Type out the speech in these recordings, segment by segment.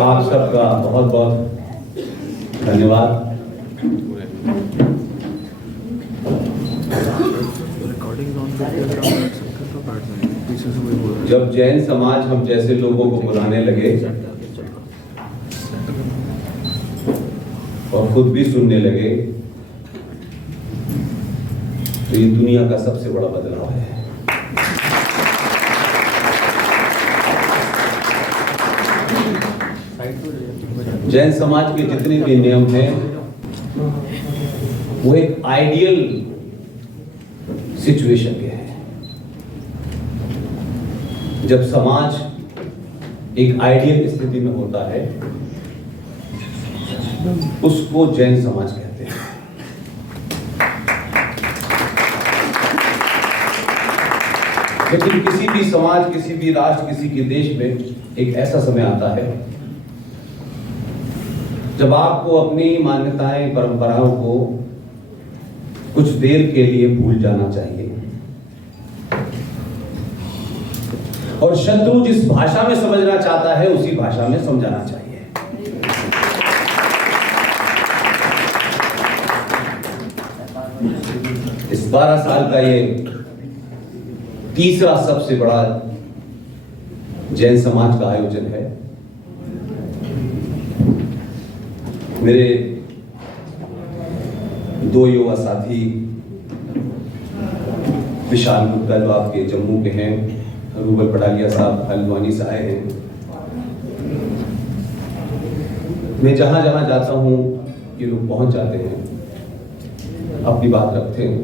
आप सबका बहुत बहुत धन्यवाद। जब जैन समाज हम जैसे लोगों को बुलाने लगे और खुद भी सुनने लगे तो ये दुनिया का सबसे बड़ा बदलाव है। जैन समाज के जितने भी नियम हैं वो एक आइडियल सिचुएशन के हैं। जब समाज एक आइडियल स्थिति में होता है उसको जैन समाज कहते हैं। लेकिन किसी भी समाज, किसी भी राष्ट्र, किसी के देश में एक ऐसा समय आता है जब आपको अपनी मान्यताएं, परंपराओं को कुछ देर के लिए भूल जाना चाहिए और शत्रु जिस भाषा में समझना चाहता है उसी भाषा में समझाना चाहिए। इस 12 साल का ये तीसरा सबसे बड़ा जैन समाज का आयोजन है। मेरे दो युवा साथी विशाल गुप्ता जो आपके जम्मू के हैं, रूबल पडालिया साहब हल्द्वानी से आए हैं। मैं जहां जहां जाता हूं ये लोग पहुंच जाते हैं, अपनी बात रखते हैं।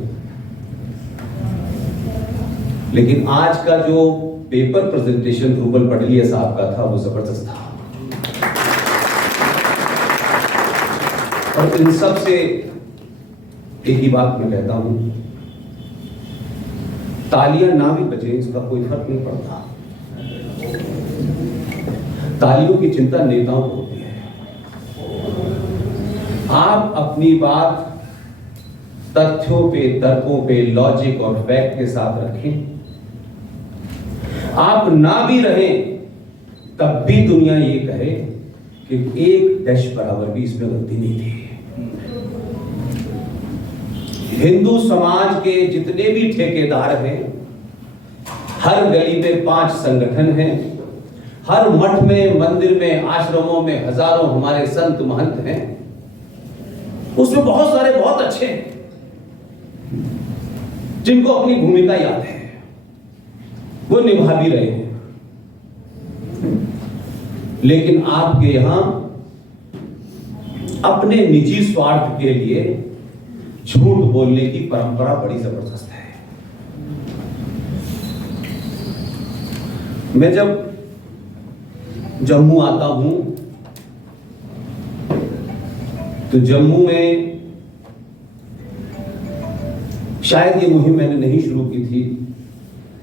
लेकिन आज का जो पेपर प्रेजेंटेशन रूबल पडालिया साहब का था वो जबरदस्त था और इन सब से एक ही बात मैं कहता हूं, तालियां ना भी बजे इसका कोई फर्क नहीं पड़ता। तालियों की चिंता नेताओं को होती है। आप अपनी बात तथ्यों पे, तर्कों पे, लॉजिक और फैक्ट के साथ रखें। आप ना भी रहें तब भी दुनिया ये कहे कि एक डैश बराबर भी इसमें गलती नहीं थी। हिंदू समाज के जितने भी ठेकेदार हैं, हर गली में 5 संगठन हैं, हर मठ में, मंदिर में, आश्रमों में हजारों हमारे संत महंत हैं। उसमें बहुत सारे बहुत अच्छे हैं जिनको अपनी भूमिका याद है, वो निभा भी रहे हैं। लेकिन आपके यहां अपने निजी स्वार्थ के लिए झूठ बोलने की परंपरा बड़ी जबरदस्त है। मैं जब जम्मू आता हूं तो जम्मू में शायद ये मुहिम मैंने नहीं शुरू की थी,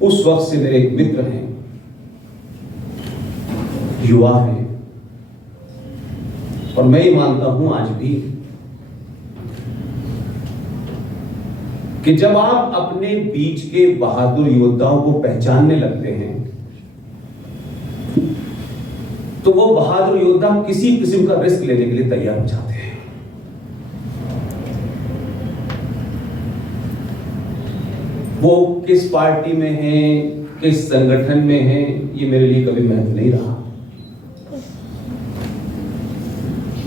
उस वक्त से मेरे एक मित्र हैं, युवा हैं, और मैं ये मानता हूं आज भी कि जब आप अपने बीच के बहादुर योद्धाओं को पहचानने लगते हैं तो वो बहादुर योद्धा किसी किस्म का रिस्क लेने के लिए तैयार हो जाते हैं। वो किस पार्टी में हैं, किस संगठन में हैं, ये मेरे लिए कभी महत्व नहीं रहा।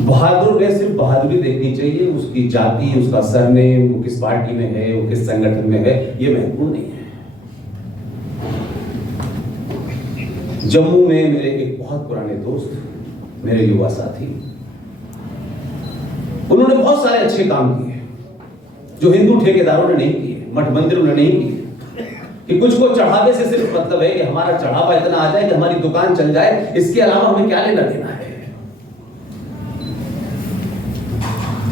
बहादुर में सिर्फ बहादुरी देखनी चाहिए, उसकी जाति, उसका सरनेम, वो किस पार्टी में है, वो किस संगठन में है, ये महत्वपूर्ण नहीं है। जम्मू में मेरे एक बहुत पुराने दोस्त, मेरे युवा साथी, उन्होंने बहुत सारे अच्छे काम किए जो हिंदू ठेकेदारों ने नहीं किए, मठ मंदिरों ने नहीं किए। कि कुछ को चढ़ावे से सिर्फ मतलब है कि हमारा चढ़ावा इतना आ जाए कि हमारी दुकान चल जाए, इसके अलावा हमें क्या लेना देना है।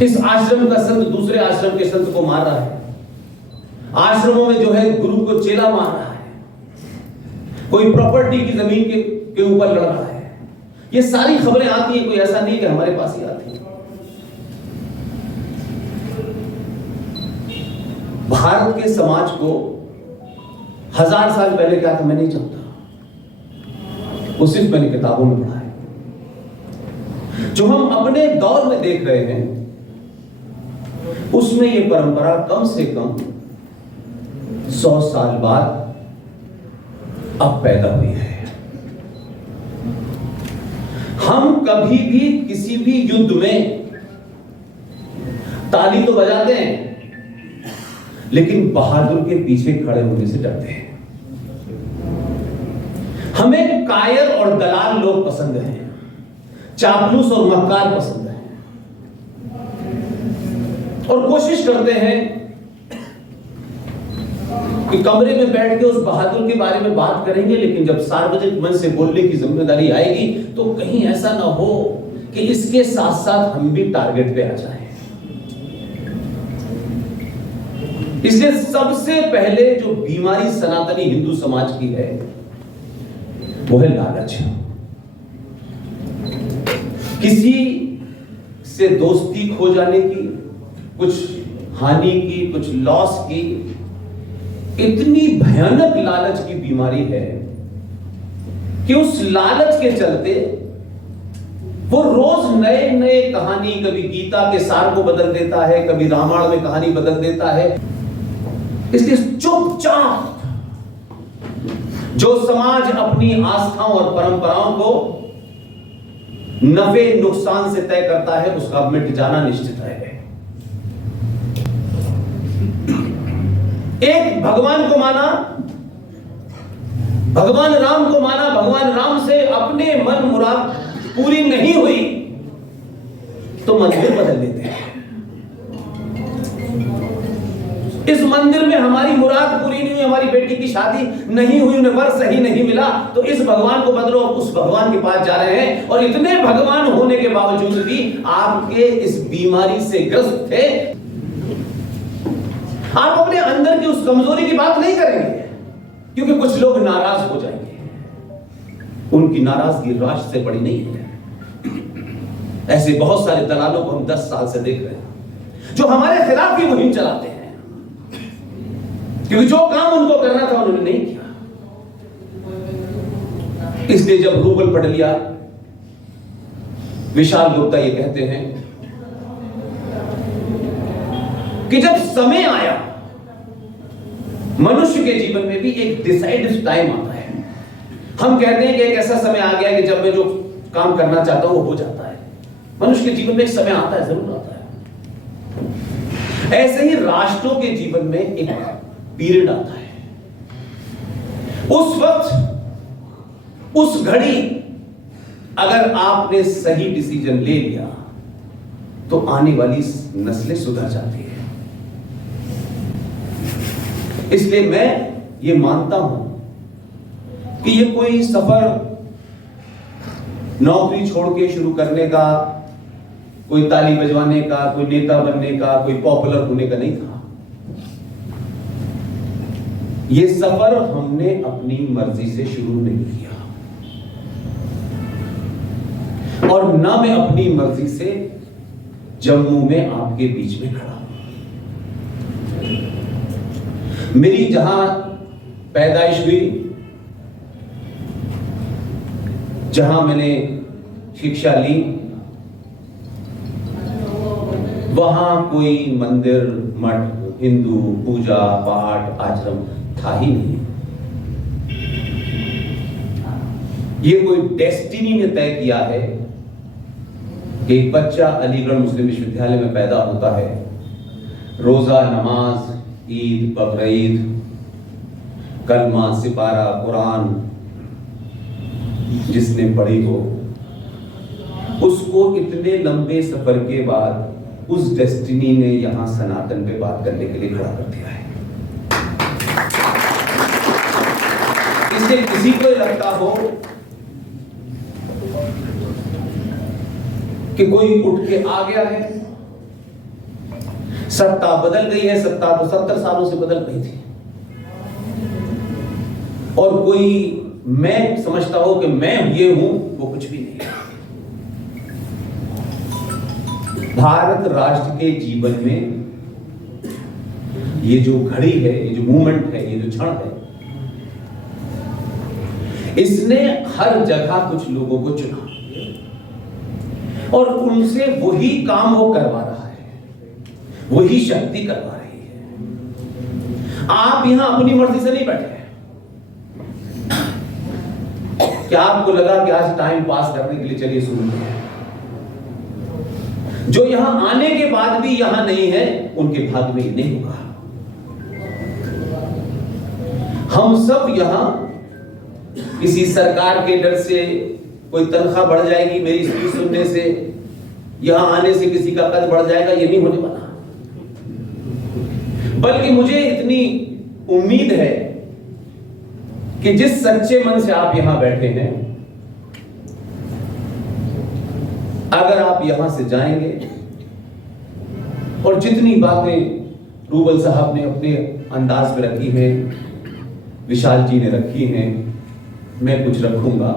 इस आश्रम का संत दूसरे आश्रम के संत को मार रहा है, आश्रमों में जो है गुरु को चेला मार रहा है, कोई प्रॉपर्टी की जमीन के ऊपर लड़ रहा है। ये सारी खबरें आती हैं, कोई ऐसा नहीं कि हमारे पास ही आती है। भारत के समाज को 1000 साल पहले क्या था मैं नहीं जानता, वो सिर्फ मैंने किताबों में पढ़ा है। जो हम अपने दौर में देख रहे हैं, उसमें यह परंपरा कम से कम 100 साल बाद अब पैदा हुई है। हम कभी भी किसी भी युद्ध में ताली तो बजाते हैं, लेकिन बहादुर के पीछे खड़े होने से डरते हैं। हमें कायर और दलाल लोग पसंद हैं, चापलूस और मक्कार पसंद हैं, और कोशिश करते हैं कि कमरे में बैठ के उस बहादुर के बारे में बात करेंगे, लेकिन जब सार्वजनिक मंच से बोलने की जिम्मेदारी आएगी तो कहीं ऐसा ना हो कि इसके साथ साथ हम भी टारगेट पे आ जाएं। इसलिए सबसे पहले जो बीमारी सनातनी हिंदू समाज की है वो है लालच। किसी से दोस्ती खो जाने की, कुछ हानि की, कुछ लॉस की, इतनी भयानक लालच की बीमारी है कि उस लालच के चलते वो रोज नए नए कहानी, कभी गीता के सार को बदल देता है, कभी रामायण में कहानी बदल देता है। इसलिए चुपचाप जो समाज अपनी आस्थाओं और परंपराओं को नफे नुकसान से तय करता है, उसका मिट जाना निश्चित है। एक भगवान को माना, भगवान राम को माना, भगवान राम से अपने मन मुराद पूरी नहीं हुई तो मंदिर बदल देते हैं। इस मंदिर में हमारी मुराद पूरी नहीं हुई, हमारी बेटी की शादी नहीं हुई, उन्हें वर सही नहीं मिला, तो इस भगवान को बदलो, उस भगवान के पास जा रहे हैं। और इतने भगवान होने के बावजूद भी आपके इस बीमारी से ग्रस्त थे, आप अपने अंदर की उस कमजोरी की बात नहीं करेंगे, क्योंकि कुछ लोग नाराज हो जाएंगे। उनकी नाराजगी राष्ट्र से बड़ी नहीं है। ऐसे बहुत सारे दलालों को हम 10 साल से देख रहे हैं, जो हमारे खिलाफ ही मुहिम चलाते हैं, क्योंकि जो काम उनको करना था उन्होंने नहीं किया। इसलिए जब रूबल पढ़ लिया, विशाल गुप्ता ये कहते हैं कि जब समय आया, मनुष्य के जीवन में भी एक डिसाइडेड टाइम आता है। हम कहते हैं कि एक ऐसा समय आ गया कि जब मैं जो काम करना चाहता हूं वो हो जाता है। मनुष्य के जीवन में एक समय आता है, जरूर आता है। ऐसे ही राष्ट्रों के जीवन में एक पीरियड आता है। उस वक्त, उस घड़ी अगर आपने सही डिसीजन ले लिया तो आने वाली नस्लें सुधर जाती है। इसलिए मैं ये मानता हूं कि ये कोई सफर नौकरी छोड़ के शुरू करने का, कोई ताली बजवाने का, कोई नेता बनने का, कोई पॉपुलर होने का नहीं था। ये सफर हमने अपनी मर्जी से शुरू नहीं किया, और ना मैं अपनी मर्जी से जम्मू में आपके बीच में खड़ा हूं। मेरी जहां पैदाइश हुई, जहां मैंने शिक्षा ली, वहां कोई मंदिर, मठ, हिंदू पूजा पाठ आश्रम था ही नहीं। ये कोई डेस्टिनी ने तय किया है कि एक बच्चा अलीगढ़ मुस्लिम विश्वविद्यालय में पैदा होता है, रोजा, नमाज, ईद, बकरीद, कलमा, सिपारा, कुरान जिसने पढ़ी हो, उसको इतने लंबे सफर के बाद उस डेस्टिनी ने यहां सनातन पे बात करने के लिए खड़ा कर दिया है। इससे किसी को लगता हो कि कोई उठ के आ गया है, सत्ता बदल गई है, सत्ता तो 70 सालों से बदल गई थी, और कोई मैं समझता हो कि मैं ये हूं, वो कुछ भी नहीं है। भारत राष्ट्र के जीवन में ये जो घड़ी है, ये जो मूवमेंट है, ये जो क्षण है, इसने हर जगह कुछ लोगों को चुना। और उनसे वही काम वो करवा रहा है, वही शक्ति करवा रही है। आप यहां अपनी मर्जी से नहीं बैठे हैं। क्या आपको लगा कि आज टाइम पास करने के लिए चलिए सुनिए? जो यहां आने के बाद भी यहां नहीं है, उनके भाग्य में ये नहीं होगा। हम सब यहां किसी सरकार के डर से, कोई तनख्वाह बढ़ जाएगी मेरी स्पीच सुनने से, यहां आने से किसी का कद बढ़ जाएगा, ये नहीं होने वाला। बल्कि मुझे इतनी उम्मीद है कि जिस सच्चे मन से आप यहां बैठे हैं, अगर आप यहां से जाएंगे और जितनी बातें रूबल साहब ने अपने अंदाज में रखी हैं, विशाल जी ने रखी हैं, मैं कुछ रखूंगा,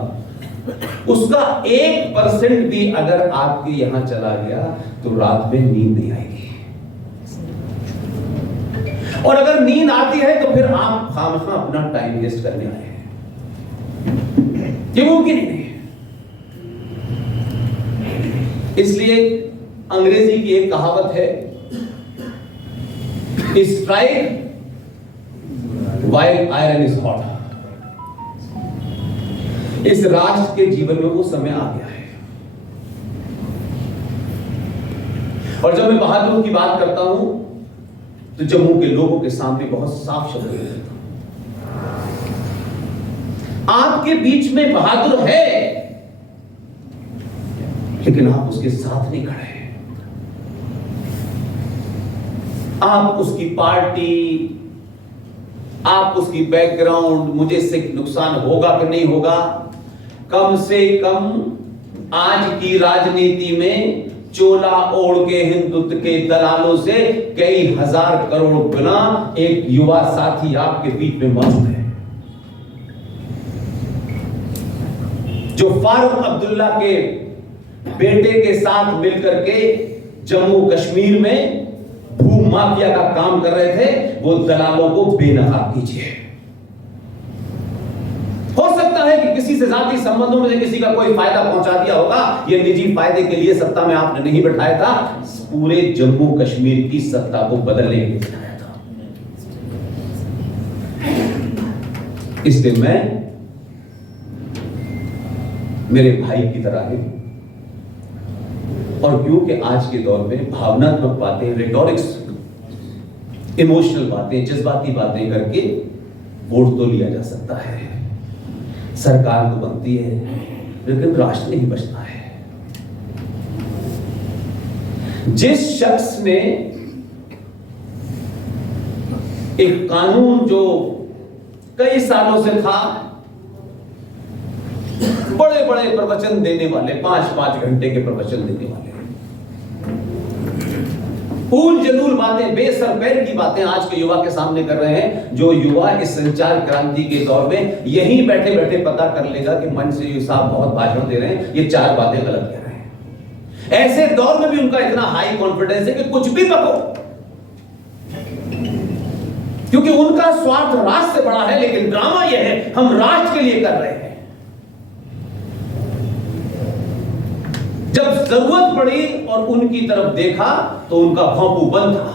उसका 1% भी अगर आपके यहां चला गया तो रात में नींद नहीं आएगी। और अगर नींद आती है तो फिर आप खामखा अपना टाइम वेस्ट करने आए हैं, ये मुमकिन ही नहीं है। इसलिए अंग्रेजी की एक कहावत है, strike while iron is hot. इस राष्ट्र के जीवन में वो समय आ गया है। और जब मैं बहादुरों की बात करता हूं तो जम्मू के लोगों के सामने बहुत साफ शब्दों में कहता हूं, आपके बीच में बहादुर है, लेकिन आप उसके साथ नहीं खड़े हैं। आप उसकी पार्टी, आप उसकी बैकग्राउंड, मुझे इससे नुकसान होगा कि नहीं होगा, कम से कम आज की राजनीति में चोला ओढ़ के हिंदुत्व के दलालों से कई हजार करोड़ गुना एक युवा साथी आपके बीच में मौजूद है, जो फारूक अब्दुल्ला के बेटे के साथ मिलकर के जम्मू कश्मीर में भू माफिया का काम कर रहे थे। वो दलालों को बेनकाब कीजिए। हो सकता है कि किसी से जाती संबंधों में से किसी का कोई फायदा पहुंचा दिया होगा, ये निजी फायदे के लिए सत्ता में आपने नहीं बैठाया था, पूरे जम्मू कश्मीर की सत्ता को बदलने के लिए बैठाया था। इसलिए मैं मेरे भाई की तरह है, और क्योंकि आज के दौर में भावनात्मक बातें, रिटॉरिक्स, इमोशनल बातें, जज्बाती बातें करके वोट तो लिया जा सकता है, सरकार तो बनती है, लेकिन राष्ट्र नहीं बचता है। जिस शख्स ने एक कानून जो कई सालों से था, बड़े बड़े प्रवचन देने वाले, 5-5 घंटे के प्रवचन देने वाले, ऊल जलूल बातें, बेसर पैर की बातें आज के युवा के सामने कर रहे हैं, जो युवा इस संचार क्रांति के दौर में यहीं बैठे बैठे पता कर लेगा कि मंच से ये साहब बहुत भाषण दे रहे हैं, ये 4 बातें गलत कह रहे हैं। ऐसे दौर में भी उनका इतना हाई कॉन्फिडेंस है कि कुछ भी बको, क्योंकि उनका स्वार्थ राष्ट्र से बड़ा है, लेकिन ड्रामा यह है हम राष्ट्र के लिए कर रहे हैं। जब जरूरत पड़ी और उनकी तरफ देखा तो उनका भौंपू बंद था।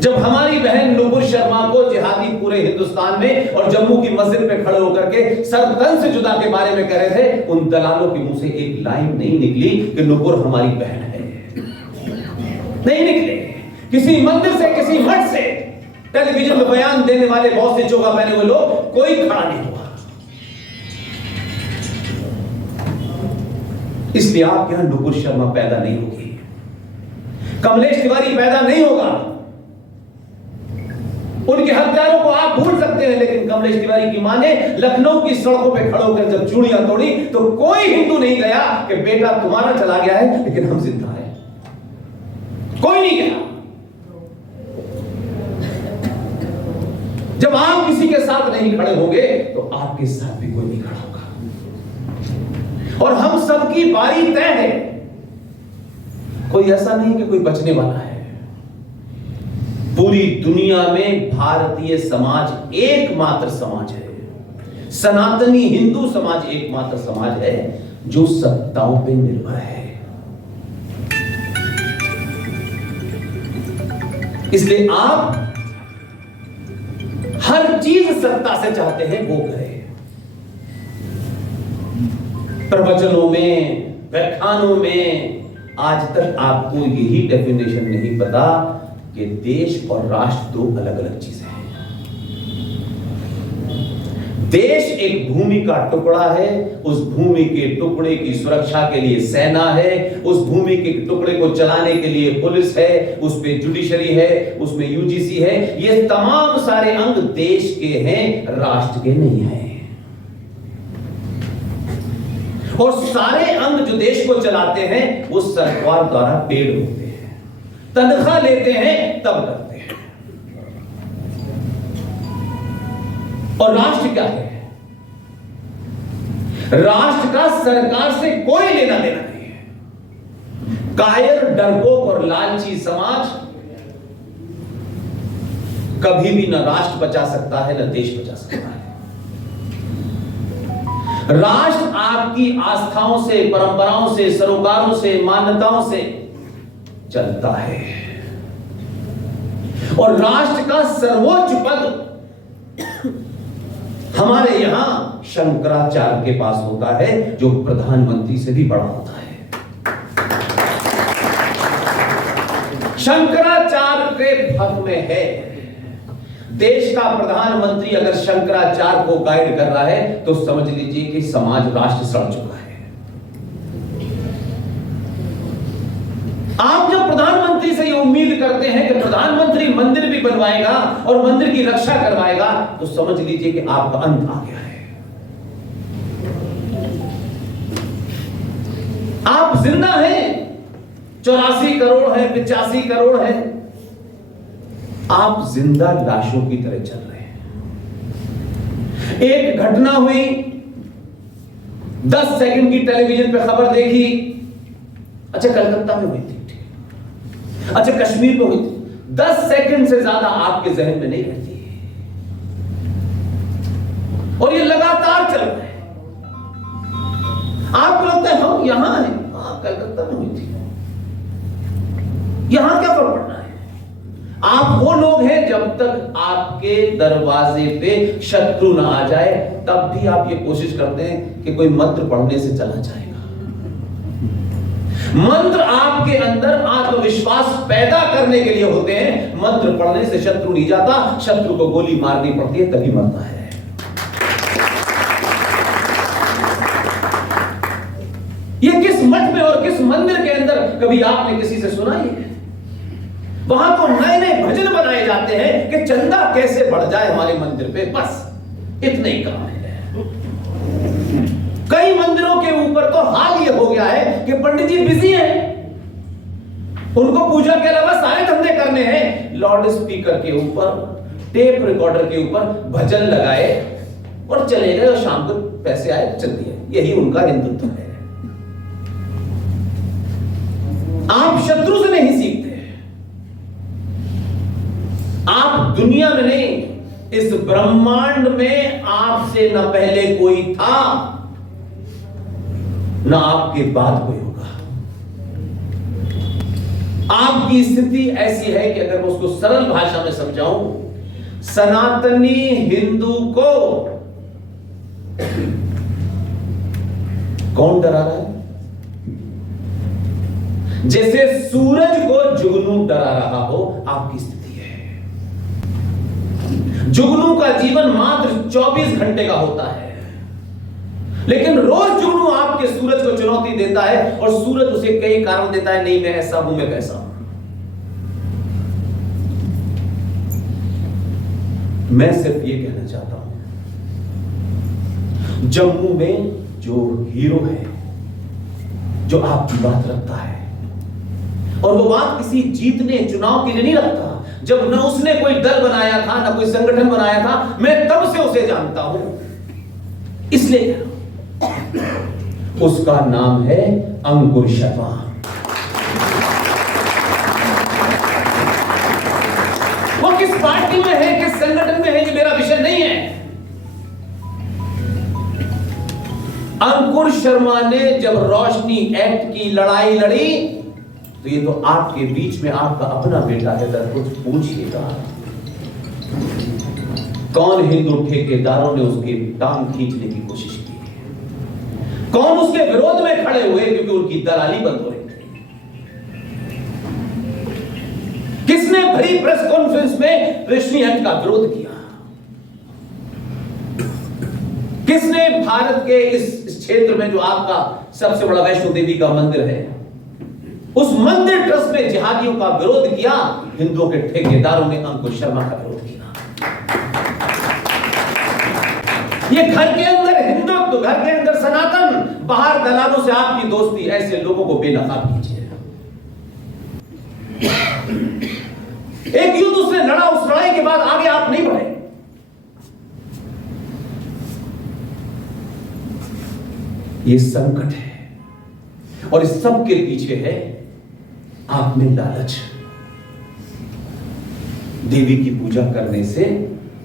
जब हमारी बहन नुपुर शर्मा को जिहादी पूरे हिंदुस्तान में और जम्मू की मस्जिद पे खड़े होकर के सर तन से जुदा के बारे में कह रहे थे, उन दलालों के मुंह से एक लाइन नहीं निकली कि नुपुर हमारी बहन है, नहीं निकले। किसी मंदिर से, किसी मठ से, टेलीविजन में बयान देने वाले बहुत से चोगा पहने हुए लोग, कोई खड़ा नहीं हुआ। इसलिए आपके यहां नुपुर शर्मा पैदा नहीं होगी, कमलेश तिवारी पैदा नहीं होगा। उनके हत्यारों को आप भूल सकते हैं, लेकिन कमलेश तिवारी की मां ने लखनऊ की सड़कों पे खड़े होकर जब चूड़ियां तोड़ी तो कोई हिंदू नहीं गया कि बेटा तुम्हारा चला गया है लेकिन हम जिंदा हैं, कोई नहीं गया। जब आप किसी के साथ नहीं खड़े होंगे तो आपके साथ भी कोई नहीं खड़ा होगा, और हम सबकी बारी तय है। कोई ऐसा नहीं कि कोई बचने वाला है। पूरी दुनिया में भारतीय समाज एकमात्र समाज है, सनातनी हिंदू समाज एकमात्र समाज है जो सत्ताओं पे निर्भर है। इसलिए आप हर चीज सत्ता से चाहते हैं वो करें। प्रवचनों में, व्याख्यानों में आज तक आपको यही डेफिनेशन नहीं पता कि देश और राष्ट्र दो अलग अलग चीजें हैं। देश एक भूमि का टुकड़ा है, उस भूमि के टुकड़े की सुरक्षा के लिए सेना है, उस भूमि के टुकड़े को चलाने के लिए पुलिस है, उस पे जुडिशरी है, उसमें यूजीसी है। ये तमाम सारे अंग देश के हैं, राष्ट्र के नहीं हैं। और सारे अंग जो देश को चलाते हैं वो सरकार द्वारा पेड होते हैं, तनख्वाह लेते हैं तब करते हैं। और राष्ट्र क्या है? राष्ट्र का सरकार से कोई लेना देना नहीं है। कायर, डरपोक और लालची समाज कभी भी न राष्ट्र बचा सकता है न देश बचा सकता है। राष्ट्र आपकी आस्थाओं से, परंपराओं से, सरोकारों से, मान्यताओं से चलता है। और राष्ट्र का सर्वोच्च पद हमारे यहां शंकराचार्य के पास होता है, जो प्रधानमंत्री से भी बड़ा होता है। शंकराचार्य के भक्त में है। देश का प्रधानमंत्री अगर शंकराचार्य को गाइड कर रहा है तो समझ लीजिए कि समाज, राष्ट्र सड़ चुका है। आप जब प्रधानमंत्री से ये उम्मीद करते हैं कि प्रधानमंत्री मंदिर भी बनवाएगा और मंदिर की रक्षा करवाएगा, तो समझ लीजिए कि आपका अंत आ गया है। आप जिंदा हैं, 84 करोड़ है, 85 करोड़ है, आप जिंदा लाशों की तरह चल रहे हैं। एक घटना हुई, 10 सेकंड की टेलीविजन पे खबर देखी, अच्छा कलकत्ता में हुई थी, अच्छा कश्मीर में हुई थी, 10 सेकंड से ज्यादा आपके जहन में नहीं रहती है। और ये लगातार चल रहा है। आपको लगता है हम यहां हैं, कलकत्ता में हुई थी, यहां क्या फर्क पड़ना है? आप वो लोग हैं, जब तक आपके दरवाजे पे शत्रु ना आ जाए तब भी आप ये कोशिश करते हैं कि कोई मंत्र पढ़ने से चला जाएगा। मंत्र आपके अंदर आत्मविश्वास पैदा करने के लिए होते हैं। मंत्र पढ़ने से शत्रु नहीं जाता, शत्रु को गोली मारनी पड़ती है तभी मरता है। ये किस मठ में और किस मंदिर के अंदर कभी आपने किसी से सुना ही है? वहां तो नए नए भजन बनाए जाते हैं कि चंदा कैसे बढ़ जाए हमारे मंदिर पे, बस इतने ही काम है। कई मंदिरों के ऊपर तो हाल ये हो गया है कि पंडित जी बिजी हैं, उनको पूजा के अलावा सारे धंधे करने हैं। लाउड स्पीकर के ऊपर, टेप रिकॉर्डर के ऊपर भजन लगाए और चले गए, और शाम को पैसे आए चल दिए। यही उनका हिंदुत्व है। आप शत्रु से नहीं सीखते। आप दुनिया में नहीं, इस ब्रह्मांड में आपसे न पहले कोई था न आपके बाद कोई होगा। आपकी स्थिति ऐसी है कि अगर मैं उसको सरल भाषा में समझाऊं, सनातनी हिंदू को कौन डरा रहा है? जैसे सूरज को जुगनू डरा रहा हो, आपकी स्थिति है। जुगनू का जीवन मात्र 24 घंटे का होता है, लेकिन रोज जुगनू आपके सूरज को चुनौती देता है और सूरज उसे कई कारण देता है, नहीं मैं ऐसा हूं, मैं वैसा हूं। मैं सिर्फ ये कहना चाहता हूं, जम्मू में जो हीरो है, जो आपकी बात रखता है, और वो बात किसी जीतने चुनाव के लिए नहीं रखता। जब न उसने कोई दल बनाया था, न कोई संगठन बनाया था, मैं तब से उसे जानता हूं, इसलिए उसका नाम है अंकुर शर्मा। वो किस पार्टी में है, किस संगठन में है, ये मेरा विषय नहीं है। अंकुर शर्मा ने जब रोशनी एक्ट की लड़ाई लड़ी तो ये तो आपके बीच में आपका अपना बेटा है, तो कुछ पूछिएगा कौन हिंदू ठेकेदारों ने उसकी टांग खींचने की कोशिश की, कौन उसके विरोध में खड़े हुए क्योंकि उनकी दलाली बंद हो रही थी, किसने भरी प्रेस कॉन्फ्रेंस में रोशनी एक्ट का विरोध किया, किसने भारत के इस क्षेत्र में जो आपका सबसे बड़ा वैष्णो देवी का मंदिर है, उस मंदिर ट्रस्ट में जिहादियों का विरोध किया, हिंदुओं के ठेकेदारों ने अंकुर शर्मा का विरोध किया। ये घर के अंदर हिंदुत्व, घर के अंदर सनातन, बाहर दलालों से आपकी दोस्ती, ऐसे लोगों को बेनकाब कीजिए। एक युद्ध उसने लड़ा, उस लड़ाई के बाद आगे आप नहीं बढ़े। ये संकट है और इस सब के पीछे है आप में लालच। देवी की पूजा करने से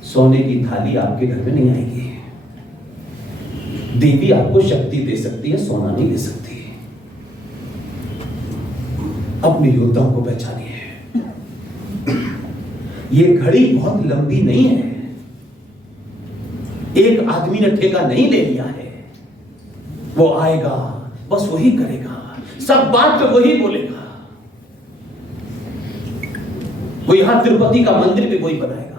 सोने की थाली आपके घर में नहीं आएगी। देवी आपको शक्ति दे सकती है, सोना नहीं दे सकती। अपने योद्धाओं को पहचानिए। ये घड़ी बहुत लंबी नहीं है, एक आदमी ने ठेका नहीं ले लिया है। वो आएगा, बस वही करेगा, सब बात तो वही बोलेगा। वो यहां तिरुपति का मंदिर भी वही बनाएगा।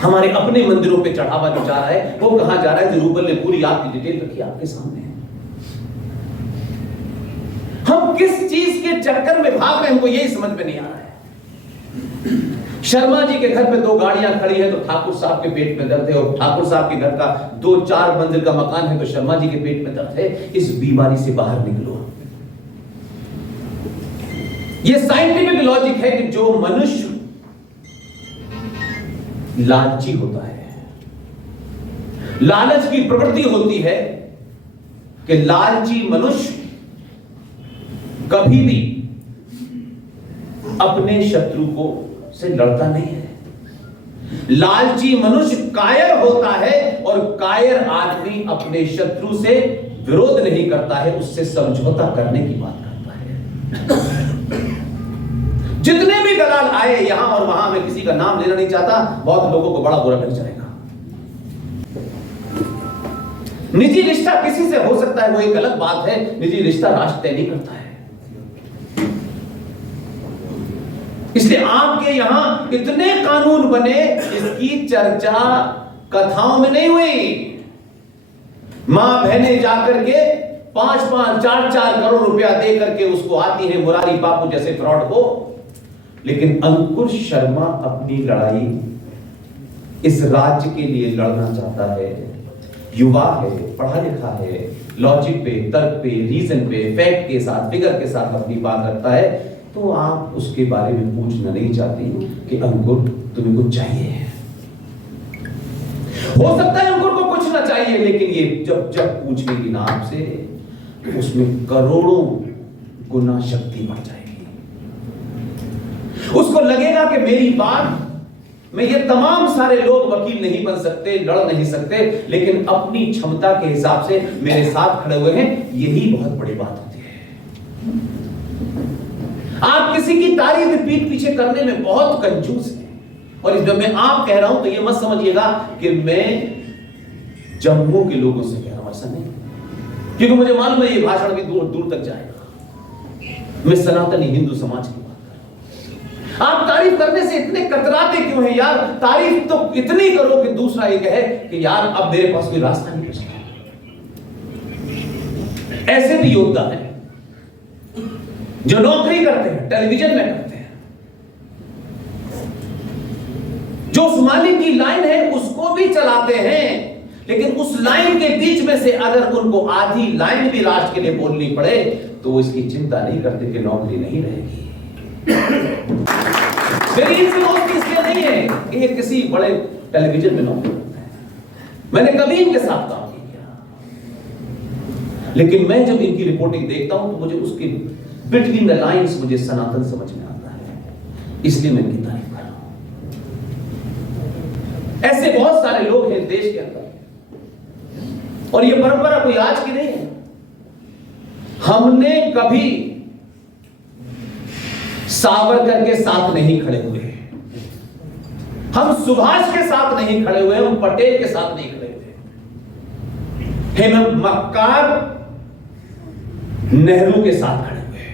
हमारे अपने मंदिरों पे चढ़ावा जो जा रहा है वो कहां जा रहा है? रूबल ने पूरी आपकी डिटेल रखी आपके सामने। हम किस चीज के चक्कर में भाग रहे हैं, हमको यही समझ में नहीं आ रहा है। शर्मा जी के घर पे 2 गाड़ियां खड़ी है तो ठाकुर साहब के पेट में दर्द है, और ठाकुर साहब के घर का 2-4 मंजिल का मकान है तो शर्मा जी के पेट में दर्द है। इस बीमारी से बाहर निकलो। ये साइंटिफिक लॉजिक है कि जो मनुष्य लालची होता है, लालच की प्रवृत्ति होती है कि लालची मनुष्य कभी भी अपने शत्रु को से लड़ता नहीं है। लालची मनुष्य कायर होता है और कायर आदमी अपने शत्रु से विरोध नहीं करता है, उससे समझौता करने की बात करता है। जितने भी दलाल आए यहां और वहां, मैं किसी का नाम लेना नहीं चाहता, बहुत लोगों को बड़ा बुरा लग जाएगा। निजी रिश्ता किसी से हो सकता है, वो एक अलग बात है। निजी रिश्ता राष्ट्र तय नहीं करता है। इसलिए आपके यहां इतने कानून बने, इसकी चर्चा कथाओं में नहीं हुई। मां बहनें जाकर के 5-5, 4-4 करोड़ रुपया दे करके उसको आती है मुरारी बापू जैसे फ्रॉड को। लेकिन अंकुर शर्मा अपनी लड़ाई इस राज्य के लिए लड़ना चाहता है। युवा है, पढ़ा लिखा है, लॉजिक पे, तर्क पे, रीजन पे, फैक्ट के साथ, फिगर के साथ अपनी बात रखता है, तो आप उसके बारे में पूछना नहीं चाहती कि अंकुर तुम्हें कुछ चाहिए। हो सकता है अंकुर को कुछ ना चाहिए, लेकिन ये जब पूछेगी ना आपसे, उसमें करोड़ों गुना शक्ति बढ़ जाएगी। उसको लगेगा कि मेरी बात में ये तमाम सारे लोग वकील नहीं बन सकते, लड़ नहीं सकते, लेकिन अपनी क्षमता के हिसाब से मेरे साथ खड़े हुए हैं। यही बहुत बड़ी बात होती है। आप किसी की तारीफ पीठ पीछे करने में बहुत कंजूस हैं, और जब मैं आप कह रहा हूं तो ये मत समझिएगा कि मैं जम्मू के लोगों से कह रहा हूं, ऐसा नहीं, क्योंकि मुझे मालूम है ये भाषण भी दूर दूर तक जाएगा। मैं सनातनी हिंदू समाज की बात कर रहा हूं। आप तारीफ करने से इतने कतराते क्यों हैं यार? तारीफ तो इतनी करो कि दूसरा ये कहे कि यार अब मेरे पास कोई रास्ता नहीं बचा। ऐसे भी योद्धा हैं जो नौकरी करते हैं, टेलीविजन में करते हैं, जो उस मालिक की लाइन है उसको भी चलाते हैं, लेकिन उस लाइन के बीच में से अगर उनको आधी लाइन भी राष्ट्र के लिए बोलनी पड़े तो वो इसकी चिंता नहीं करते कि नौकरी नहीं रहेगी। मेरी इनसे दोस्ती इसलिए नहीं है कि ये किसी बड़े टेलीविजन में नौकरी करते हैं, मैंने कभी इनके साथ काम नहीं किया, लेकिन मैं जब इनकी रिपोर्टिंग देखता हूं तो मुझे उसकी बिटवीन द लाइन्स मुझे सनातन समझ में आता है, इसलिए मैं इनकी तारीफ कर रहा हूं। ऐसे बहुत सारे लोग हैं देश के अंदर और ये परंपरा कोई आज की नहीं है। हमने कभी सावरकर के साथ नहीं खड़े हुए, हम सुभाष के साथ नहीं खड़े हुए, हम पटेल के साथ नहीं खड़े हुए, हम मक्कार नेहरू के साथ खड़े हुए।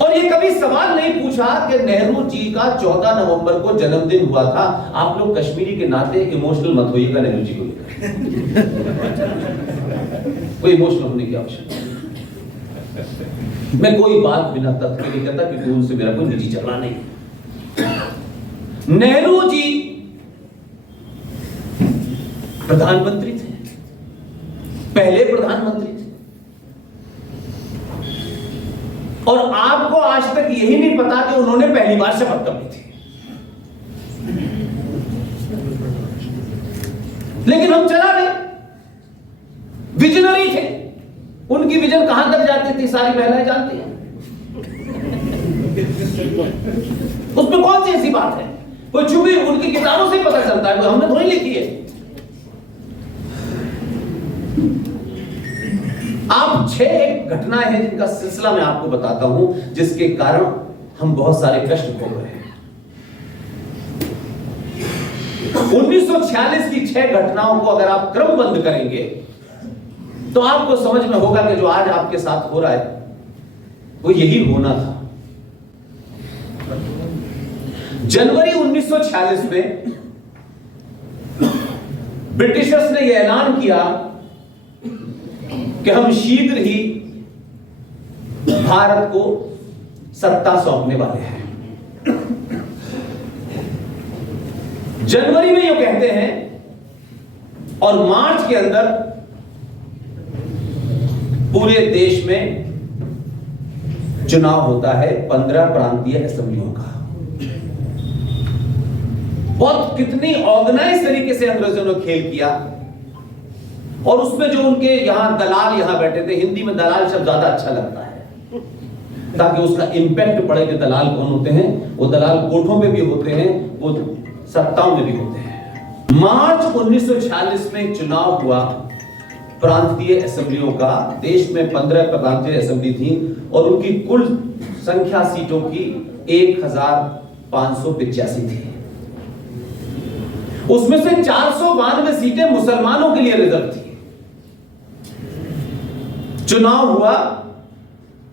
और ये कभी सवाल नहीं पूछा कि नेहरू जी का 14 नवंबर को जन्मदिन हुआ था। आप लोग कश्मीरी के नाते इमोशनल मत होइएगा नेहरू जी को लेकर, कोई इमोशनल होने की आवश्यकता नहीं। मैं कोई बात बिना तथ्य के नहीं कहता क्योंकि उनसे मेरा कोई निजी झगड़ा नहीं। नेहरू जी प्रधानमंत्री थे, पहले प्रधानमंत्री थे, और आपको आज तक यही नहीं पता कि उन्होंने पहली बार शपथ कब ली थी। लेकिन हम चला गए, विजनरी थे, उनकी विजन कहां तक जाती थी सारी महिलाएं जानती हैं। उसमें कौन सी ऐसी बात है, कोई छुपी उनकी किताबों से पता चलता है, हमने थोड़ी लिखी है। आप 6 एक घटनाएं हैं जिनका सिलसिला मैं आपको बताता हूं, जिसके कारण हम बहुत सारे कष्ट भोग रहे हैं। 1946 की 6 घटनाओं को अगर आप क्रमबद्ध करेंगे तो आपको समझ में होगा कि जो आज आपके साथ हो रहा है वो यही होना था। जनवरी 1946 में ब्रिटिशर्स ने यह ऐलान किया कि हम शीघ्र ही भारत को सत्ता सौंपने वाले हैं। जनवरी में ये कहते हैं और मार्च के अंदर पूरे देश में चुनाव होता है 15 प्रांतीय असेंबलियों का। बहुत कितनी ऑर्गेनाइज तरीके से अंग्रेजों ने खेल किया, और उसमें जो उनके यहां दलाल यहां बैठे थे, हिंदी में दलाल शब्द ज्यादा अच्छा लगता है ताकि उसका इंपैक्ट पड़े कि दलाल कौन होते हैं। वो दलाल कोठों पे भी होते हैं, वो सत्ताओं में भी होते हैं। मार्च 1946 में चुनाव हुआ प्रांतीय असेंबलियों का। देश में 15 प्रांतीय असेंबली थी और उनकी कुल संख्या सीटों की 1585 थी। उसमें से 492 सीटें मुसलमानों के लिए रिजर्व थी। चुनाव हुआ,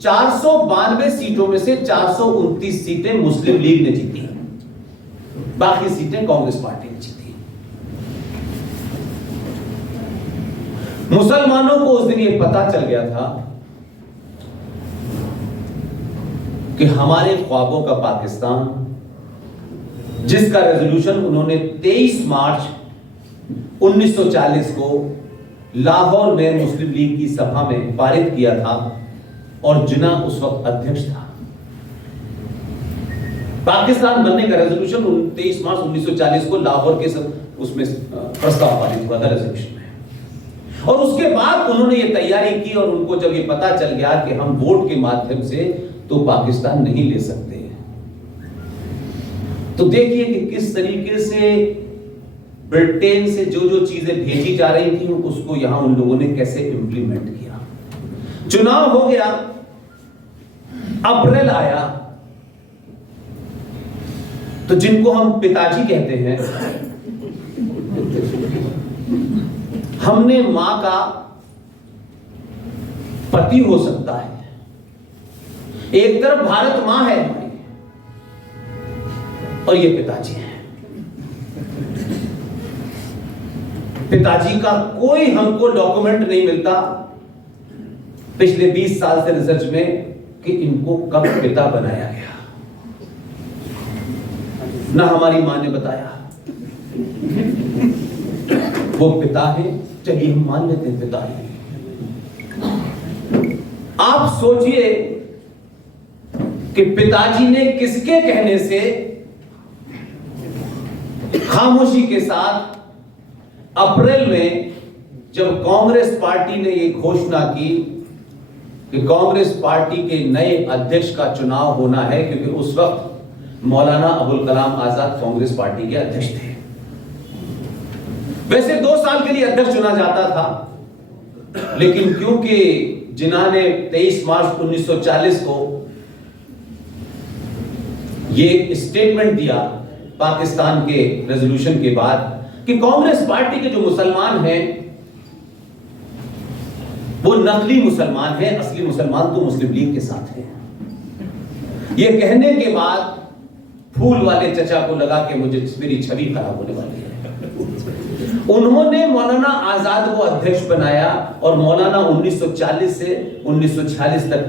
492 सीटों में से 429 सीटें मुस्लिम लीग ने जीती, बाकी सीटें कांग्रेस पार्टी ने जीती। मुसलमानों को उस दिन ये पता चल गया था कि हमारे ख्वाबों का पाकिस्तान, जिसका रेजोल्यूशन उन्होंने 23 मार्च 1940 को लाहौर में मुस्लिम लीग की सभा में पारित किया था, और जिन्ना उस वक्त अध्यक्ष था। पाकिस्तान बनने का रेजोल्यूशन 23 मार्च 1940 को लाहौर के उसमें प्रस्ताव पारित हुआ था रेजोल्यूशन में। और उसके बाद उन्होंने ये तैयारी की, और उनको जब ये पता चल गया कि हम वोट के माध्यम से तो पाकिस्तान नहीं ले सकते, तो देखिए कि किस तरीके से ब्रिटेन से जो जो चीजें भेजी जा रही थी उसको यहां उन लोगों ने कैसे इंप्लीमेंट किया। चुनाव हो गया, अप्रैल आया, तो जिनको हम पिताजी कहते हैं, हमने मां का पति हो सकता है, एक तरफ भारत मां है हमारी और ये पिताजी हैं। पिताजी का कोई हमको डॉक्यूमेंट नहीं मिलता पिछले 20 साल से रिसर्च में कि इनको कब पिता बनाया गया, ना हमारी मां ने बताया। वो पिता है, चलिए हम मान लेते हैं पिता है। आप सोचिए कि पिताजी ने किसके कहने से खामोशी के साथ अप्रैल में, जब कांग्रेस पार्टी ने यह घोषणा की कि कांग्रेस पार्टी के नए अध्यक्ष का चुनाव होना है, क्योंकि उस वक्त मौलाना अबुल कलाम आजाद कांग्रेस पार्टी के अध्यक्ष थे, वैसे 2 साल के लिए अध्यक्ष चुना जाता था, लेकिन क्योंकि जिन्ना ने 23 मार्च 1940 को ये स्टेटमेंट दिया पाकिस्तान के रेजोल्यूशन के बाद कि कांग्रेस पार्टी के जो मुसलमान हैं वो नकली मुसलमान हैं, असली मुसलमान तो मुस्लिम लीग के साथ हैं। ये कहने के बाद फूल वाले चचा को लगा कि मुझे मेरी छवि खराब होने वाली है। उन्होंने मौलाना आजाद को अध्यक्ष बनाया और मौलाना 1940 से 1946 तक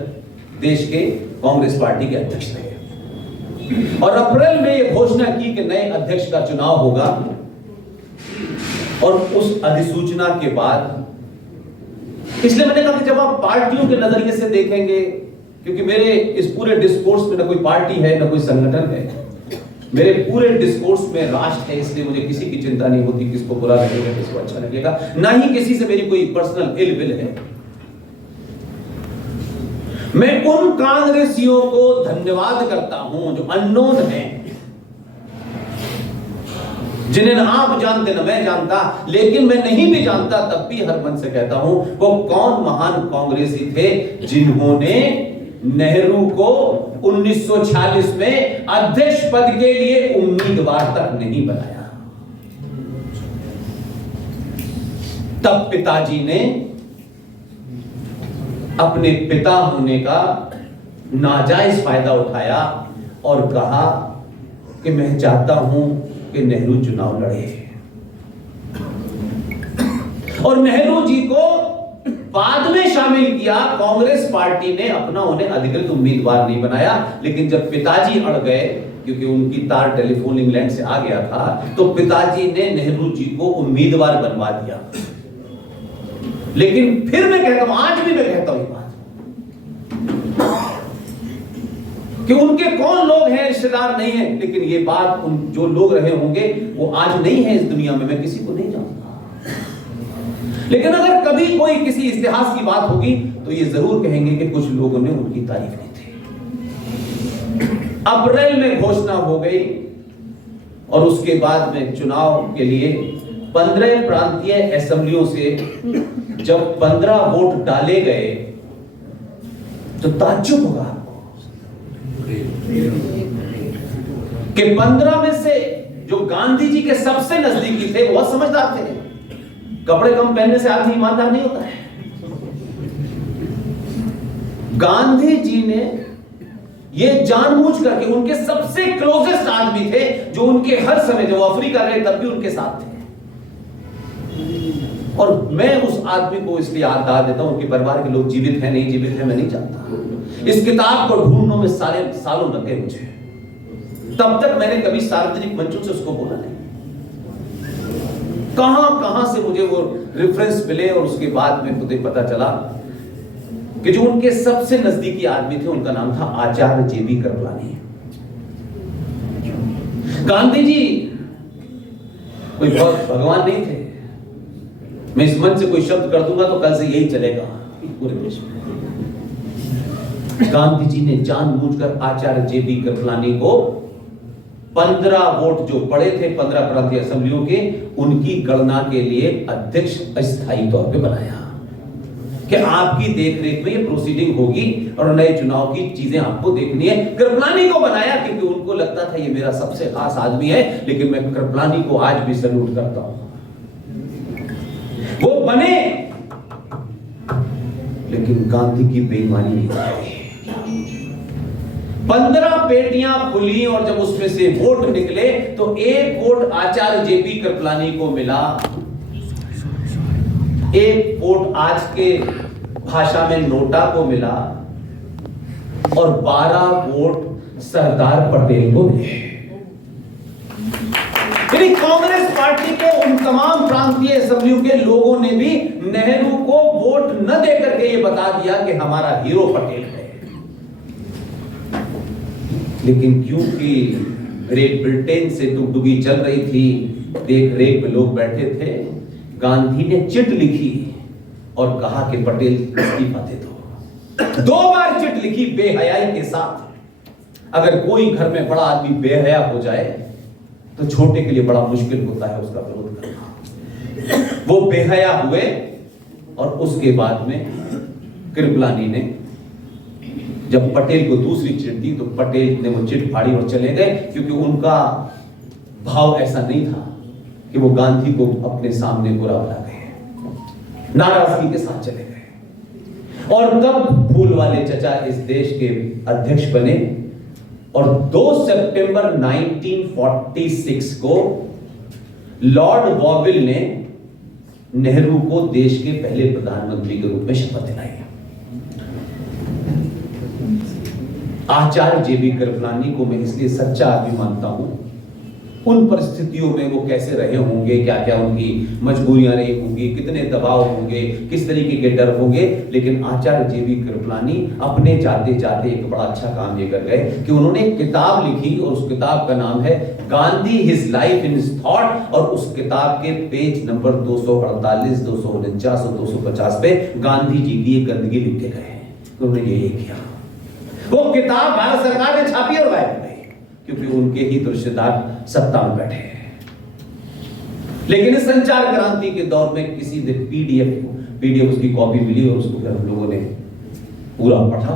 देश के कांग्रेस पार्टी के अध्यक्ष रहे और अप्रैल में यह घोषणा की कि नए अध्यक्ष का चुनाव होगा। और उस अधिसूचना के बाद, इसलिए मैंने कहा कि जब आप पार्टियों के नजरिए से देखेंगे, क्योंकि मेरे इस पूरे डिस्कोर्स में ना कोई पार्टी है ना कोई संगठन है, मेरे पूरे डिस्कोर्स में राष्ट्र है, इसलिए मुझे किसी की चिंता नहीं होती किसको बुरा लगेगा किसको अच्छा लगेगा, ना ही किसी से मेरी कोई पर्सनल इल विल है। मैं उन कांग्रेसियों को धन्यवाद करता हूं जो अननोन हैं, जिन्हें ना आप जानते ना मैं जानता, लेकिन मैं नहीं भी जानता तब भी हर मन से कहता हूं वो कौन महान कांग्रेसी थे जिन्होंने नेहरू को 1946 में अध्यक्ष पद के लिए उम्मीदवार तक नहीं बनाया। तब पिताजी ने अपने पिता होने का नाजायज फायदा उठाया और कहा कि मैं चाहता हूं कि नेहरू चुनाव लड़े। और नेहरू जी को बाद में शामिल किया। कांग्रेस पार्टी ने अपना उन्हें अधिकृत उम्मीदवार नहीं बनाया, लेकिन जब पिताजी अड़ गए, क्योंकि उनकी तार टेलीफोन इंग्लैंड से आ गया था, तो पिताजी ने नेहरू जी को उम्मीदवार बनवा दिया। लेकिन फिर मैं कहता हूं, आज भी मैं कहता हूं बात कि उनके कौन लोग हैं, रिश्तेदार नहीं है, लेकिन ये बात उन जो लोग रहे होंगे वो आज नहीं है इस दुनिया में, मैं किसी को नहीं जानता। लेकिन अगर कभी कोई किसी इतिहास की बात होगी तो ये जरूर कहेंगे कि कुछ लोगों ने उनकी तारीफ की थी। अप्रैल में घोषणा हो गई और उसके बाद में चुनाव के लिए 15 प्रांतीय असेंबलियों से जब 15 वोट डाले गए तो ताज्जुब होगा कि 15 में से जो गांधी जी के सबसे नजदीकी थे, बहुत समझदार थे। कपड़े कम पहनने से आदमी ईमानदार नहीं होता है। गांधी जी ने यह जानबूझ करके, उनके सबसे क्लोजेस्ट आदमी थे जो उनके हर समय, जब वो अफ्रीका गए तब भी उनके साथ थे। और मैं उस आदमी को इसलिए याद देता हूं, उनके परिवार के लोग जीवित हैं नहीं जीवित हैं मैं नहीं जानता। इस किताब को ढूंढने में सालों लग गए मुझे। तब तक मैंने कभी सार्वजनिक मंचों से उसको बोला नहीं। कहां से मुझे वो रेफरेंस मिले और उसके बाद में खुद पता चला कि जो उनके सबसे नजदीकी आदमी थे उनका नाम था आचार्य जेबी कृपलानी। गांधी जी कोई बहुत भगवान नहीं थे। मैं इस मंच से कोई शब्द कर दूंगा तो कल से यही चलेगा पूरे देश में। गांधी जी ने जानबूझकर आचार्य जेबी कृपलानी को 15 वोट जो पड़े थे 15 प्रांतीय असेंबलियों के, उनकी गणना के लिए अध्यक्ष अस्थायी तौर पे बनाया कि आपकी देखरेख में ये प्रोसीडिंग होगी और नए चुनाव की चीजें आपको देखनी है। कृपलानी को बनाया क्योंकि उनको लगता था ये मेरा सबसे खास आदमी है, लेकिन मैं कृपलानी को आज भी सैल्यूट करता हूं। वो बने, लेकिन गांधी की बेईमानी नहीं हुई। 15 पेटियां खुली और जब उसमें से वोट निकले तो एक वोट आचार्य जेबी कृपलानी को मिला, एक वोट आज के भाषा में नोटा को मिला और 12 वोट सरदार पटेल को मिले। कांग्रेस पार्टी के उन तमाम प्रांतीय असेंबलियों के लोगों ने भी नेहरू को वोट न देकर के ये बता दिया कि हमारा हीरो पटेल है। लेकिन क्योंकि ग्रेट ब्रिटेन से डुगडुगी चल रही थी, देख रेख में लोग बैठे थे, गांधी ने चिट लिखी और कहा कि पटेल इस्तीफा दे दो। 2 बार चिट लिखी बेहयाई के साथ। अगर कोई घर में बड़ा आदमी बेहया हो जाए तो छोटे के लिए बड़ा मुश्किल होता है उसका विरोध करना। वो बेहया हुए और उसके बाद में कृपलानी ने जब पटेल को दूसरी चिट दी तो पटेल ने वो चिट फाड़ी और चले गए, क्योंकि उनका भाव ऐसा नहीं था कि वो गांधी को अपने सामने बुरा भला कहे, नाराजगी के साथ चले गए। और तब फूल वाले चचा इस देश के अध्यक्ष बने और 2 सितंबर 1946 को लॉर्ड वॉविल ने नेहरू को देश के पहले प्रधानमंत्री के रूप में शपथ दिलाई। आचार्य जेबी कृपलानी को मैं इसलिए सच्चा आदमी मानता हूं, उन परिस्थितियों में वो कैसे रहे होंगे, क्या क्या उनकी मजबूरियां रही होंगी, कितने दबाव होंगे, किस तरीके के डर होंगे, लेकिन आचार्य जेबी कृपलानी अपने जाते जाते एक बड़ा अच्छा काम ये कर गए कि उन्होंने एक किताब लिखी और उस किताब का नाम है Gandhi his life in his thought, और उस किताब के पेज नंबर 248, 249 और 250 पे गांधी जी की ये गंदगी लिख के गए। तो उन्होंने ये किया, वो किताब भारत सरकार ने छापी और गायब हो गई, क्योंकि उनके ही रिश्तेदार सत्ता में बैठे हैं। लेकिन इस संचार क्रांति के दौर में किसी ने पीडीएफ उसकी कॉपी मिली और उसको हम लोगों ने पूरा पढ़ा,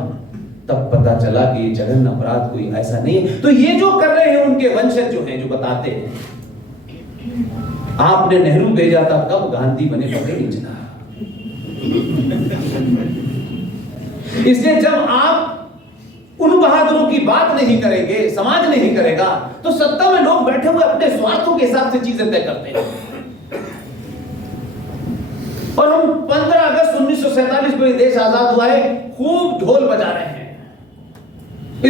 तब पता चला कि ये जघन्य अपराध कोई ऐसा नहीं है। तो ये जो कर रहे हैं उनके वंशज जो हैं, जो बताते हैं आपने नेहरू भेजा था कब गांधी बने पता नहीं चला। इसलिए जब आप उन बहादुरों की बात नहीं करेंगे, समाज नहीं करेगा, तो सत्ता में लोग बैठे हुए अपने स्वार्थों के हिसाब से चीजें तय करते हैं। और हम 15 अगस्त 1947 को ये देश आजाद हुआ है, खूब ढोल बजा रहे हैं,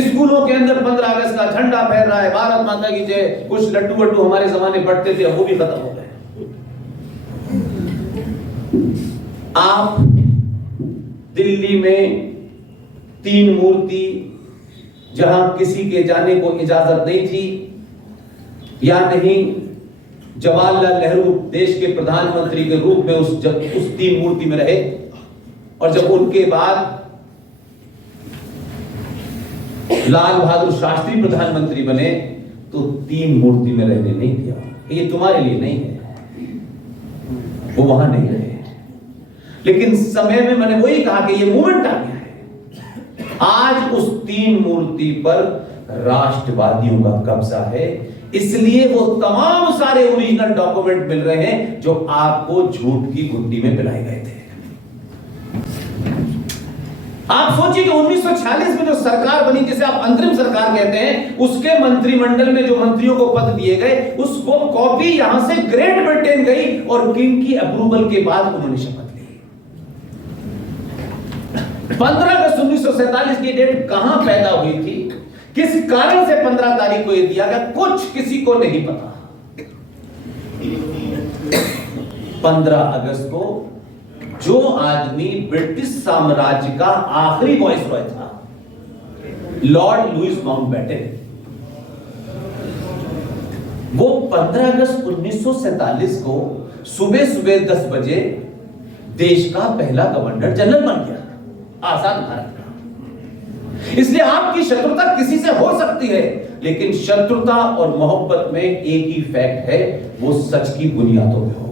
स्कूलों के अंदर 15 अगस्त का झंडा फहर रहा है, भारत माता की जय, कुछ लड्डू वड्डू हमारे जमाने बढ़ते थे, वो भी खत्म हो गए। आप दिल्ली में 3 मूर्ति जहां किसी के जाने को इजाजत नहीं थी, या नहीं जवाहरलाल नेहरू देश के प्रधानमंत्री के रूप में उस 3 मूर्ति में रहे, और जब उनके बाद लाल बहादुर शास्त्री प्रधानमंत्री बने तो 3 मूर्ति में रहने नहीं दिया। ये तुम्हारे लिए नहीं है, वो वहां नहीं रहे। लेकिन समय में मैंने वही कहा कि ये मूवमेंट आ गया है। आज उस 3 मूर्ति पर राष्ट्रवादियों का कब्जा है, इसलिए वो तमाम सारे ओरिजिनल डॉक्यूमेंट मिल रहे हैं जो आपको झूठ की गुड्डी में पिलाए गए थे। आप सोचिए कि 1946 में जो सरकार बनी, जिसे आप अंतरिम सरकार कहते हैं, उसके मंत्रिमंडल में जो मंत्रियों को पद दिए गए, उसको कॉपी यहां से ग्रेट ब्रिटेन गई और किंग की अप्रूवल के बाद उन्होंने शपथ ली। 15 अगस्त 1947 की डेट कहां पैदा हुई थी, किस कारण से 15 तारीख को यह दिया गया, कुछ किसी को नहीं पता। 15 अगस्त को जो आदमी ब्रिटिश साम्राज्य का आखिरी वाइसरॉय था, लॉर्ड लुईस माउंटबेटन, वो 15 अगस्त 1947 को सुबह सुबह 10 बजे देश का पहला गवर्नर जनरल बन गया, आजाद भारत का। इसलिए आपकी शत्रुता किसी से हो सकती है, लेकिन शत्रुता और मोहब्बत में एक ही फैक्ट है, वो सच की बुनियादों पे हो।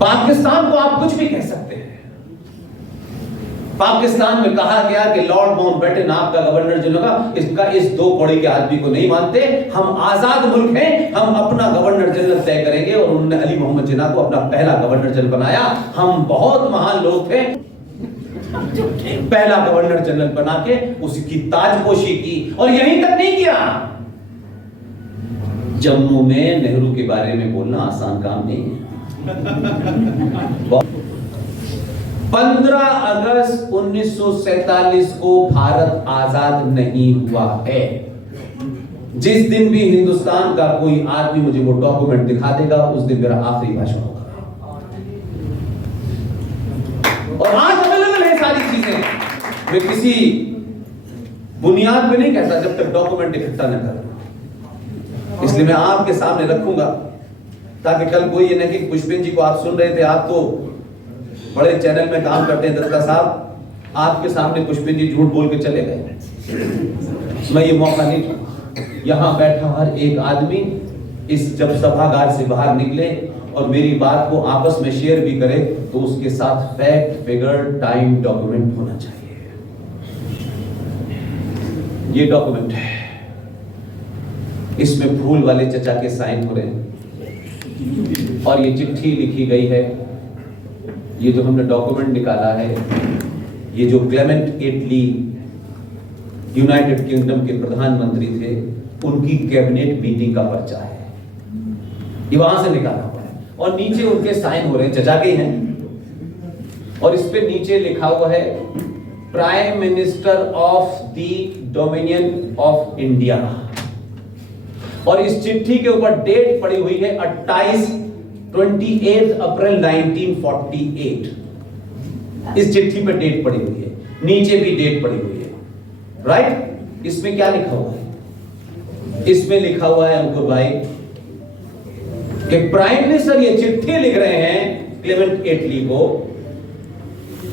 पाकिस्तान को आप कुछ भी कह सकते हैं। पाकिस्तान में कहा गया कि लॉर्ड माउंटबेटन आपका गवर्नर जनरल होगा, इसका इस 2 कौड़ी के आदमी को नहीं मानते, हम आजाद मुल्क हैं, हम अपना गवर्नर जनरल तय करेंगे। और उन्होंने अली मोहम्मद जिन्ना को अपना पहला गवर्नर जनरल बनाया। हम बहुत महान लोग थे, पहला गवर्नर जनरल बना के उसकी ताजपोशी की। और यहीं तक नहीं किया, जम्मू में नेहरू के बारे में बोलना आसान काम नहीं है। 15 अगस्त 1947 को भारत आजाद नहीं हुआ है। जिस दिन भी हिंदुस्तान का कोई आदमी मुझे वो डॉक्यूमेंट दिखा देगा, उस दिन मेरा आखिरी भाषण होगा। और आज अवेलेबल है सारी चीजें। मैं किसी बुनियाद पे नहीं कहता जब तक डॉक्यूमेंट इकट्ठा न करूं। इसलिए मैं आपके सामने रखूंगा, ताकि कल कोई ये नहीं कि पुष्पेंद्र जी को आप सुन रहे थे, आप तो बड़े चैनल में काम करते हैं दत्ता साहब, आपके सामने पुष्पेंद्र जी झूठ बोल के चले गए। मैं ये मौका नहीं दूंगा। यहां बैठा हर एक आदमी इस जब सभागार से बाहर निकले और मेरी बात को आपस में शेयर भी करे तो उसके साथ फैक्ट, फिगर, टाइम, डॉक्यूमेंट होना चाहिए। ये डॉक्यूमेंट है, इसमें फूल वाले चचा के साइन हो रहे हैं और ये चिट्ठी लिखी गई है। ये जो हमने डॉक्यूमेंट निकाला है, ये जो क्लेमेंट एटली यूनाइटेड किंगडम के प्रधानमंत्री थे, उनकी कैबिनेट मीटिंग का पर्चा है। ये वहां से निकाला हुआ है और नीचे उनके साइन हो रहे हैं, चचा के हैं। और इस पे नीचे लिखा हुआ है prime minister of the dominion of India. और इस चिट्ठी के ऊपर डेट पड़ी हुई है 28 अप्रैल 1948। इस चिट्ठी पे डेट पड़ी हुई है, नीचे भी डेट पड़ी हुई है, राइट। इसमें क्या लिखा हुआ है? इसमें लिखा हुआ है अंकुर भाई कि प्राइम मिनिस्टर ये चिट्ठी लिख रहे हैं क्लेमेंट एटली को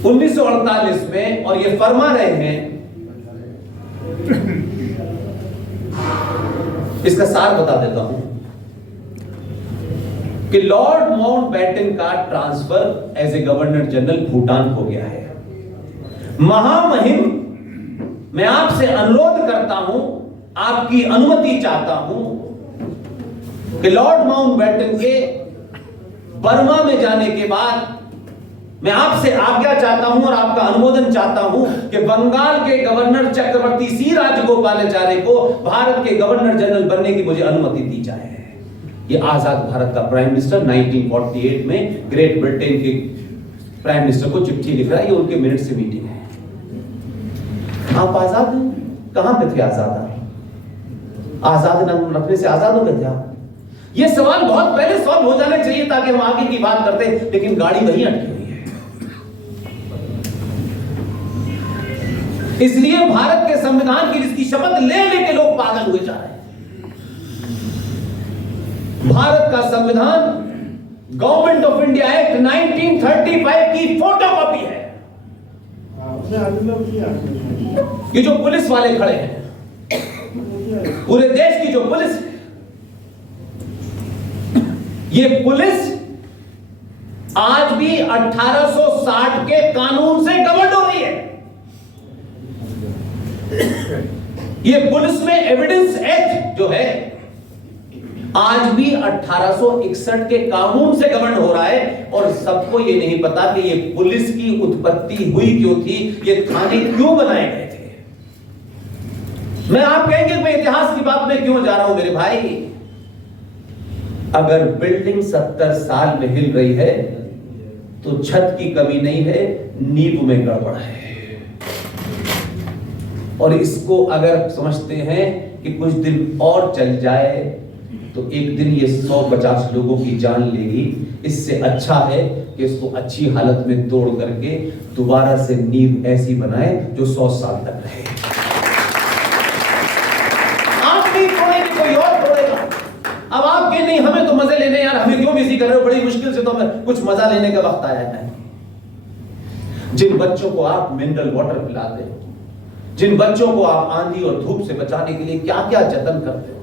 1948 में, और ये फरमा रहे हैं, इसका सार बता देता हूं कि लॉर्ड माउंटबेटन का transfer as a governor general Bhutan हो गया है। महामहिम, मैं आपसे अनुरोध करता हूं, आपकी अनुमति चाहता हूं कि लॉर्ड माउंटबेटन के बर्मा में जाने के बाद मैं आपसे आज्ञा चाहता हूं और आपका अनुमोदन चाहता हूं कि बंगाल के गवर्नर चक्रवर्ती सी राजगोपालाचार्य को भारत के गवर्नर जनरल बनने की मुझे अनुमति दी जाए। ये आजाद भारत का प्राइम मिनिस्टर 1948 में ग्रेट ब्रिटेन के प्राइम मिनिस्टर को चिट्ठी लिख रहा है। ये उनके मिनट से मीटिंग है। आप आजाद हैं? कहां पे थे आजाद? आजाद नाम रखने से आजाद हो गए थे आप? ये सवाल बहुत पहले सॉल्व हो जाने चाहिए ताकि हम आगे की बात करते, लेकिन गाड़ी वहीं अटकी हुई है। इसलिए भारत के संविधान की जिसकी शपथ ले लेके लोग पागल हुए जा रहे हैं। भारत का संविधान गवर्नमेंट ऑफ इंडिया एक्ट 1935 की फोटोकॉपी है। ये जो पुलिस वाले खड़े हैं, पूरे देश की जो पुलिस है, ये पुलिस आज भी 1860 के कानून से गवर्न हो रही है। ये पुलिस में एविडेंस एक्ट जो है आज भी 1861 के कानून से गवर्न हो रहा है। और सबको ये नहीं पता कि ये पुलिस की उत्पत्ति हुई क्यों थी, ये थाने क्यों बनाए गए थे। मैं आप कहेंगे मैं इतिहास की बात में क्यों जा रहा हूं मेरे भाई। अगर बिल्डिंग 70 साल में हिल रही है तो छत की कमी नहीं है, नींव में गड़बड़ है। और इसको अगर समझते हैं कि कुछ दिन और चल जाए तो एक दिन ये 150 लोगों की जान लेगी, इससे अच्छा है कि इसको अच्छी हालत में तोड़ करके दोबारा से नींव ऐसी बनाए जो 100 साल तक रहे। आप नहीं तोड़ेंगे, कोई और तोड़ेगा। अब आप कहें नहीं हमें तो मजे लेने, यार हमें क्यों बिजी कर रहे हो, बड़ी मुश्किल से तो हमें कुछ मजा लेने का वक्त आया है। जिन बच्चों को आप मिनरल वाटर पिलाते हो, जिन बच्चों को आप आंधी और धूप से बचाने के लिए क्या क्या जतन करते हो,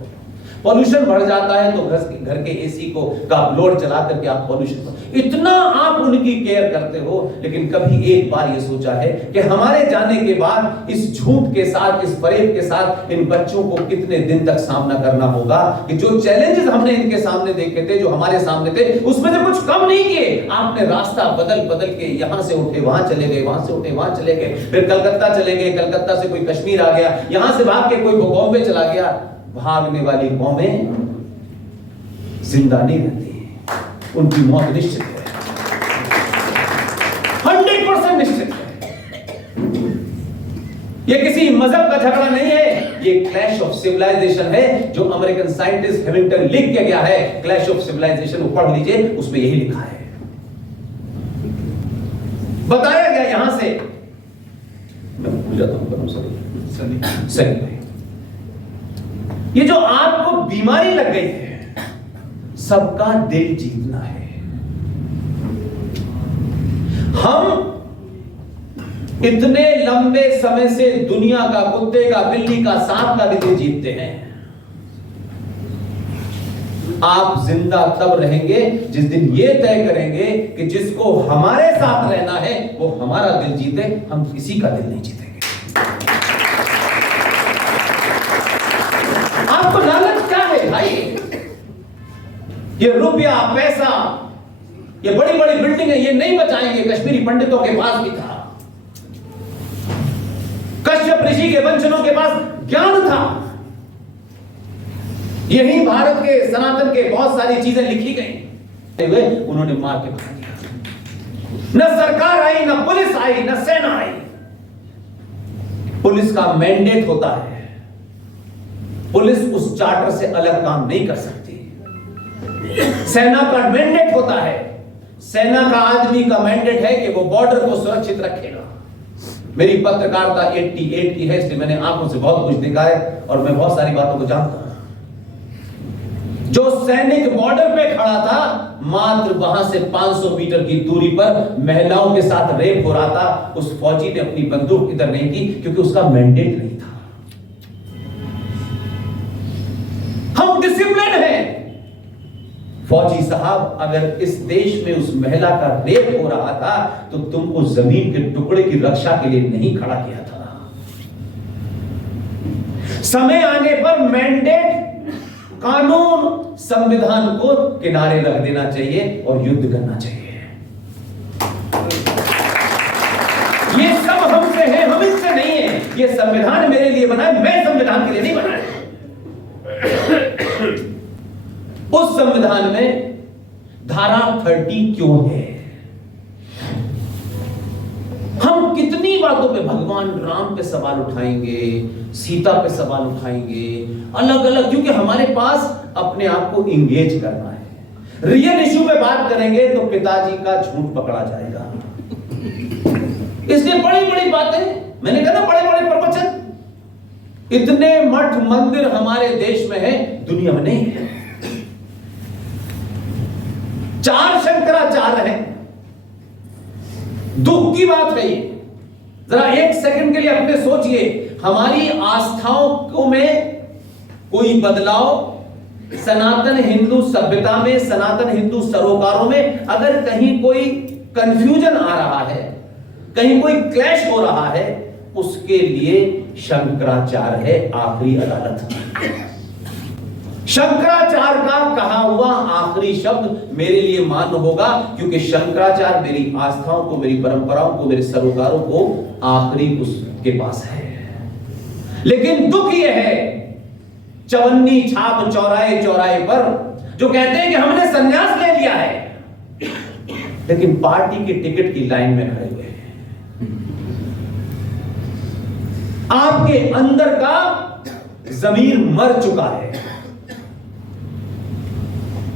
पॉल्यूशन बढ़ जाता है तो घर के एसी को का लोड चला करके आप पॉल्यूशन इतना आप उनकी केयर करते हो, लेकिन कभी एक बार ये सोचा है कि हमारे जाने के बाद इस झूठ के साथ, इस फरेब के साथ इन बच्चों को कितने दिन तक सामना करना होगा कि जो चैलेंजेस हमने इनके सामने देखे थे, जो हमारे सामने थे, उसमें से कुछ कम नहीं किए। आपने रास्ता बदल बदल के यहां से उठे वहां चले गए, वहां से उठे वहां चले गए, फिर कलकत्ता चले गए, कलकत्ता से कोई कश्मीर आ गया, यहां से भाग के कोई बॉम्बे चला गया। भागने वाली कौमें जिंदा नहीं रहती, उनकी मौत निश्चित है, 100% निश्चित है। ये किसी मजहब का झगड़ा नहीं है, ये क्लैश ऑफ सिविलाइजेशन है जो अमेरिकन साइंटिस्ट हैमिल्टन लिख के गया है। क्लैश ऑफ सिविलाइजेशन पढ़ लीजिए, उसमें यही लिखा है, बताया गया। यहां से मैं भूल जाता हूं सही। ये जो आपको बीमारी लग गई है, सबका दिल जीतना है। हम इतने लंबे समय से दुनिया का, कुत्ते का, बिल्ली का, सांप का भी दिल जीतते हैं। आप जिंदा तब रहेंगे जिस दिन ये तय करेंगे कि जिसको हमारे साथ रहना है वो हमारा दिल जीते, हम किसी का दिल नहीं जीतेंगे। आपको लालच क्या है भाई? ये रुपया पैसा, ये बड़ी बड़ी बिल्डिंग है, ये नहीं बचाएंगे। कश्मीरी पंडितों के पास भी था, कश्यप ऋषि के वंशजों के पास ज्ञान था। यही भारत के सनातन के बहुत सारी चीजें लिखी गई, उन्होंने मार के भगा दिया। न सरकार आई, न पुलिस आई, न सेना आई। पुलिस का मैंडेट होता है, पुलिस उस चार्टर से अलग काम नहीं कर सकती। सेना का मैंडेट होता है, सेना का आदमी का मैंडेट है कि वो बॉर्डर को सुरक्षित रखेगा। मेरी पत्रकारिता 88 की है, इसलिए मैंने आंखों से बहुत कुछ देखा है और मैं बहुत सारी बातों को जानता हूं। जो सैनिक बॉर्डर पे खड़ा था, मात्र वहां से 500 मीटर की दूरी पर महिलाओं के साथ रेप हो रहा था, उस फौजी ने अपनी बंदूक इधर नहीं की क्योंकि उसका मैंडेट नहीं था। हम डिसिप्लिन हैं। फौजी साहब, अगर इस देश में उस महिला का रेप हो रहा था तो तुमको जमीन के टुकड़े की रक्षा के लिए नहीं खड़ा किया था। समय आने पर मैंडेट, कानून, संविधान को किनारे रख देना चाहिए और युद्ध करना चाहिए। ये सब हमसे है, हम इससे नहीं है। ये संविधान मेरे लिए बना है, मैं संविधान के लिए नहीं बना है। उस संविधान में धारा 30 क्यों है? हम कितनी बातों पे भगवान राम पे सवाल उठाएंगे, सीता पे सवाल उठाएंगे, अलग अलग, क्योंकि हमारे पास अपने आप को इंगेज करना है। रियल इश्यू पे बात करेंगे तो पिताजी का झूठ पकड़ा जाएगा। इसलिए बड़ी बड़ी बातें, मैंने कहा ना, बड़े बड़े प्रवचन, इतने मठ मंदिर हमारे देश में है, दुनिया में नहीं है। 4 शंकराचार्य हैं। दुख की बात है ये। जरा एक सेकंड के लिए अपने सोचिए, हमारी आस्थाओं को में कोई बदलाव, सनातन हिंदू सभ्यता में, सनातन हिंदू सरोकारों में अगर कहीं कोई कंफ्यूजन आ रहा है, कहीं कोई क्लैश हो रहा है, उसके लिए शंकराचार्य है आखिरी अदालत। शंकराचार्य का कहा हुआ आखिरी शब्द मेरे लिए मान्य होगा, क्योंकि शंकराचार्य मेरी आस्थाओं को, मेरी परंपराओं को, मेरे सरोकारों को आखिरी उसके पास है। लेकिन दुख यह है, चवन्नी छाप चौराहे चौराहे पर जो कहते हैं कि हमने संन्यास ले लिया है, लेकिन पार्टी के टिकट की लाइन में खड़े हुए हैं। आपके अंदर का जमीर मर चुका है।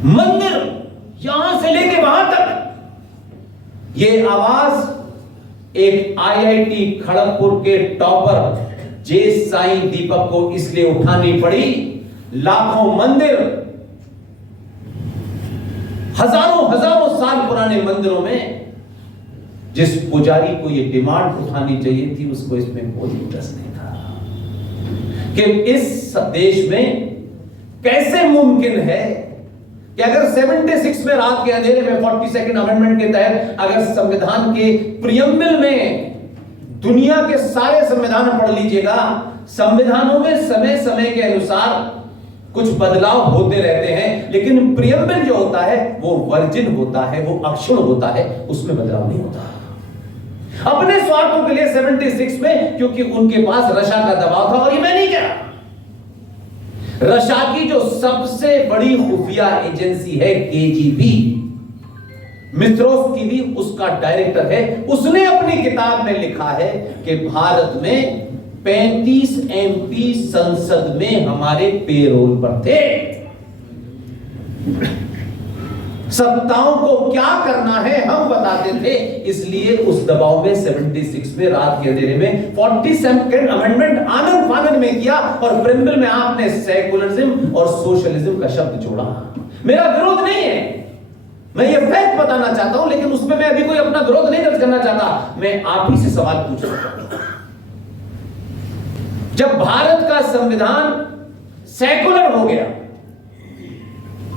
मंदिर यहां से लेके वहां तक, ये आवाज एक आईआईटी खड़गपुर के टॉपर जे साईं दीपक को इसलिए उठानी पड़ी। लाखों मंदिर, हजारों हजारों साल पुराने मंदिरों में जिस पुजारी को ये डिमांड उठानी चाहिए थी, उसको इसमें कोई इंटरेस्ट नहीं था कि इस देश में कैसे मुमकिन है कि अगर 76 में रात के अंधेरे में 42nd अमेंडमेंट के तहत अगर संविधान के प्रियम्बल में, दुनिया के सारे संविधान पढ़ लीजिएगा, संविधानों में समय समय के अनुसार कुछ बदलाव होते रहते हैं, लेकिन प्रियम्बल जो होता है वो वर्जिन होता है, वो अक्षुण होता है, उसमें बदलाव नहीं होता। अपने स्वार्थों के लिए 76 में, क्योंकि उनके पास रशा का दबाव था, और ये मैं नहीं कह रहा, रशा की जो सबसे बड़ी खुफिया एजेंसी है केजीबी, मित्रोस की भी उसका डायरेक्टर है, उसने अपनी किताब में लिखा है कि भारत में 35 एमपी संसद में हमारे पेरोल पर थे। सत्ताओं को क्या करना है हम बताते थे, इसलिए उस दबाव में 76 में रात के अंधेरे में 42nd अमेंडमेंट आनंद फानंद में किया, और प्रियम्बल में आपने सेकुलरिज्म और सोशलिज्म का शब्द जोड़ा। मेरा विरोध नहीं है, मैं ये फैक्ट बताना चाहता हूं, लेकिन उसमें मैं अभी कोई अपना विरोध नहीं दर्ज करना चाहता। मैं आप ही से सवाल पूछ रहा हूं, जब भारत का संविधान सेकुलर हो गया,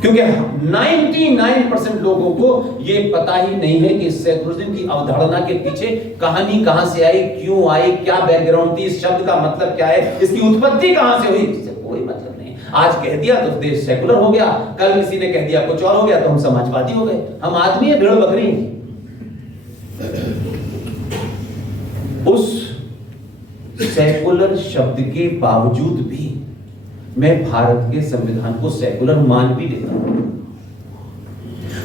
क्योंकि 99% लोगों को यह पता ही नहीं है कि सेकुलरिज्म की अवधारणा के पीछे कहानी कहां से आई, क्यों आई, क्या बैकग्राउंड थी, इस शब्द का मतलब क्या है, इसकी उत्पत्ति कहां से हुई, इससे कोई मतलब नहीं। आज कह दिया तो देश सेकुलर हो गया, कल किसी ने कह दिया कुछ और हो गया तो हम समाजवादी हो गए। हम आदमी है, भेड़ बकरी। उस सेकुलर शब्द के बावजूद भी मैं भारत के संविधान को सेकुलर मान भी लेता हूं।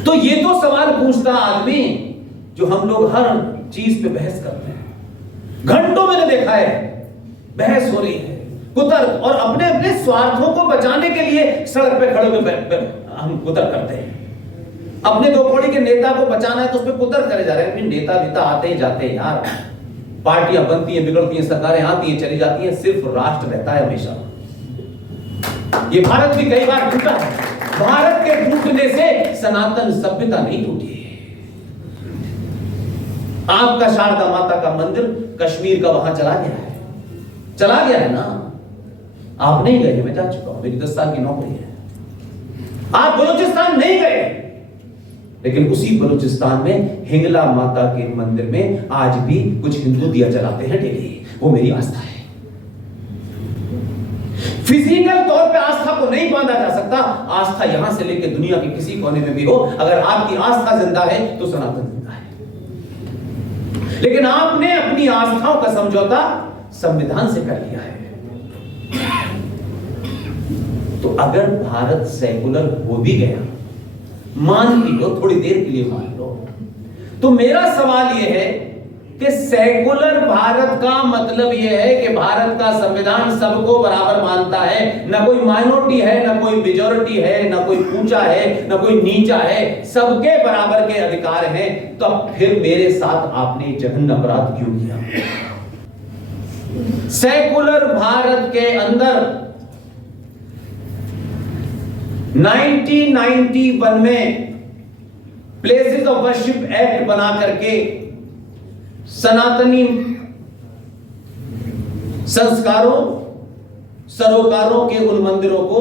तो ये तो सवाल पूछता आदमी जो हम लोग हर चीज पे बहस करते हैं। घंटों मैंने देखा है बहस हो रही है, कुतर्क, और अपने अपने स्वार्थों को बचाने के लिए सड़क पे खड़े हुए हम कुतर्क करते हैं। अपने दो कौड़ी के नेता को बचाना है तो उस पर कुतर्क करे जा रहे हैं। नेता विता आते ही जाते हैं यार, पार्टियां बनती हैं, बिगड़ती हैं, सरकारें आती हैं, चली जाती हैं, सिर्फ राष्ट्र रहता है हमेशा। ये भारत भी कई बार टूटा है। भारत के टूटने से सनातन सभ्यता नहीं टूटी। आपका शारदा माता का मंदिर कश्मीर का वहां चला गया है ना। आप नहीं गए, मैं जा चुका हूं, मेरी 10 साल की नौकरी है। आप बलूचिस्तान नहीं गए, लेकिन उसी बलूचिस्तान में हिंगला माता के मंदिर में आज भी कुछ हिंदू दिया जलाते हैं डेली। वो मेरी आस्था है। फिजिकल तौर पे आस्था को नहीं बांधा जा सकता। आस्था यहां से लेकर दुनिया के किसी कोने में भी हो, अगर आपकी आस्था जिंदा है तो सनातन जिंदा है। लेकिन आपने अपनी आस्थाओं का समझौता संविधान से कर लिया है। तो अगर भारत सेकुलर हो भी गया, मान भी लो, थोड़ी देर के लिए मान लो, तो मेरा सवाल यह है कि सेकुलर भारत का मतलब यह है कि भारत का संविधान सबको बराबर मानता है, ना कोई माइनॉरिटी है, ना कोई मेजॉरिटी है, ना कोई ऊंचा है, ना कोई नीचा है, सबके बराबर के अधिकार हैं। तो अब फिर मेरे साथ आपने जघन्य अपराध क्यों किया? सेकुलर भारत के अंदर 1991 में प्लेसेस ऑफ वर्शिप एक्ट बना करके सनातनी संस्कारों सरोकारों के उन मंदिरों को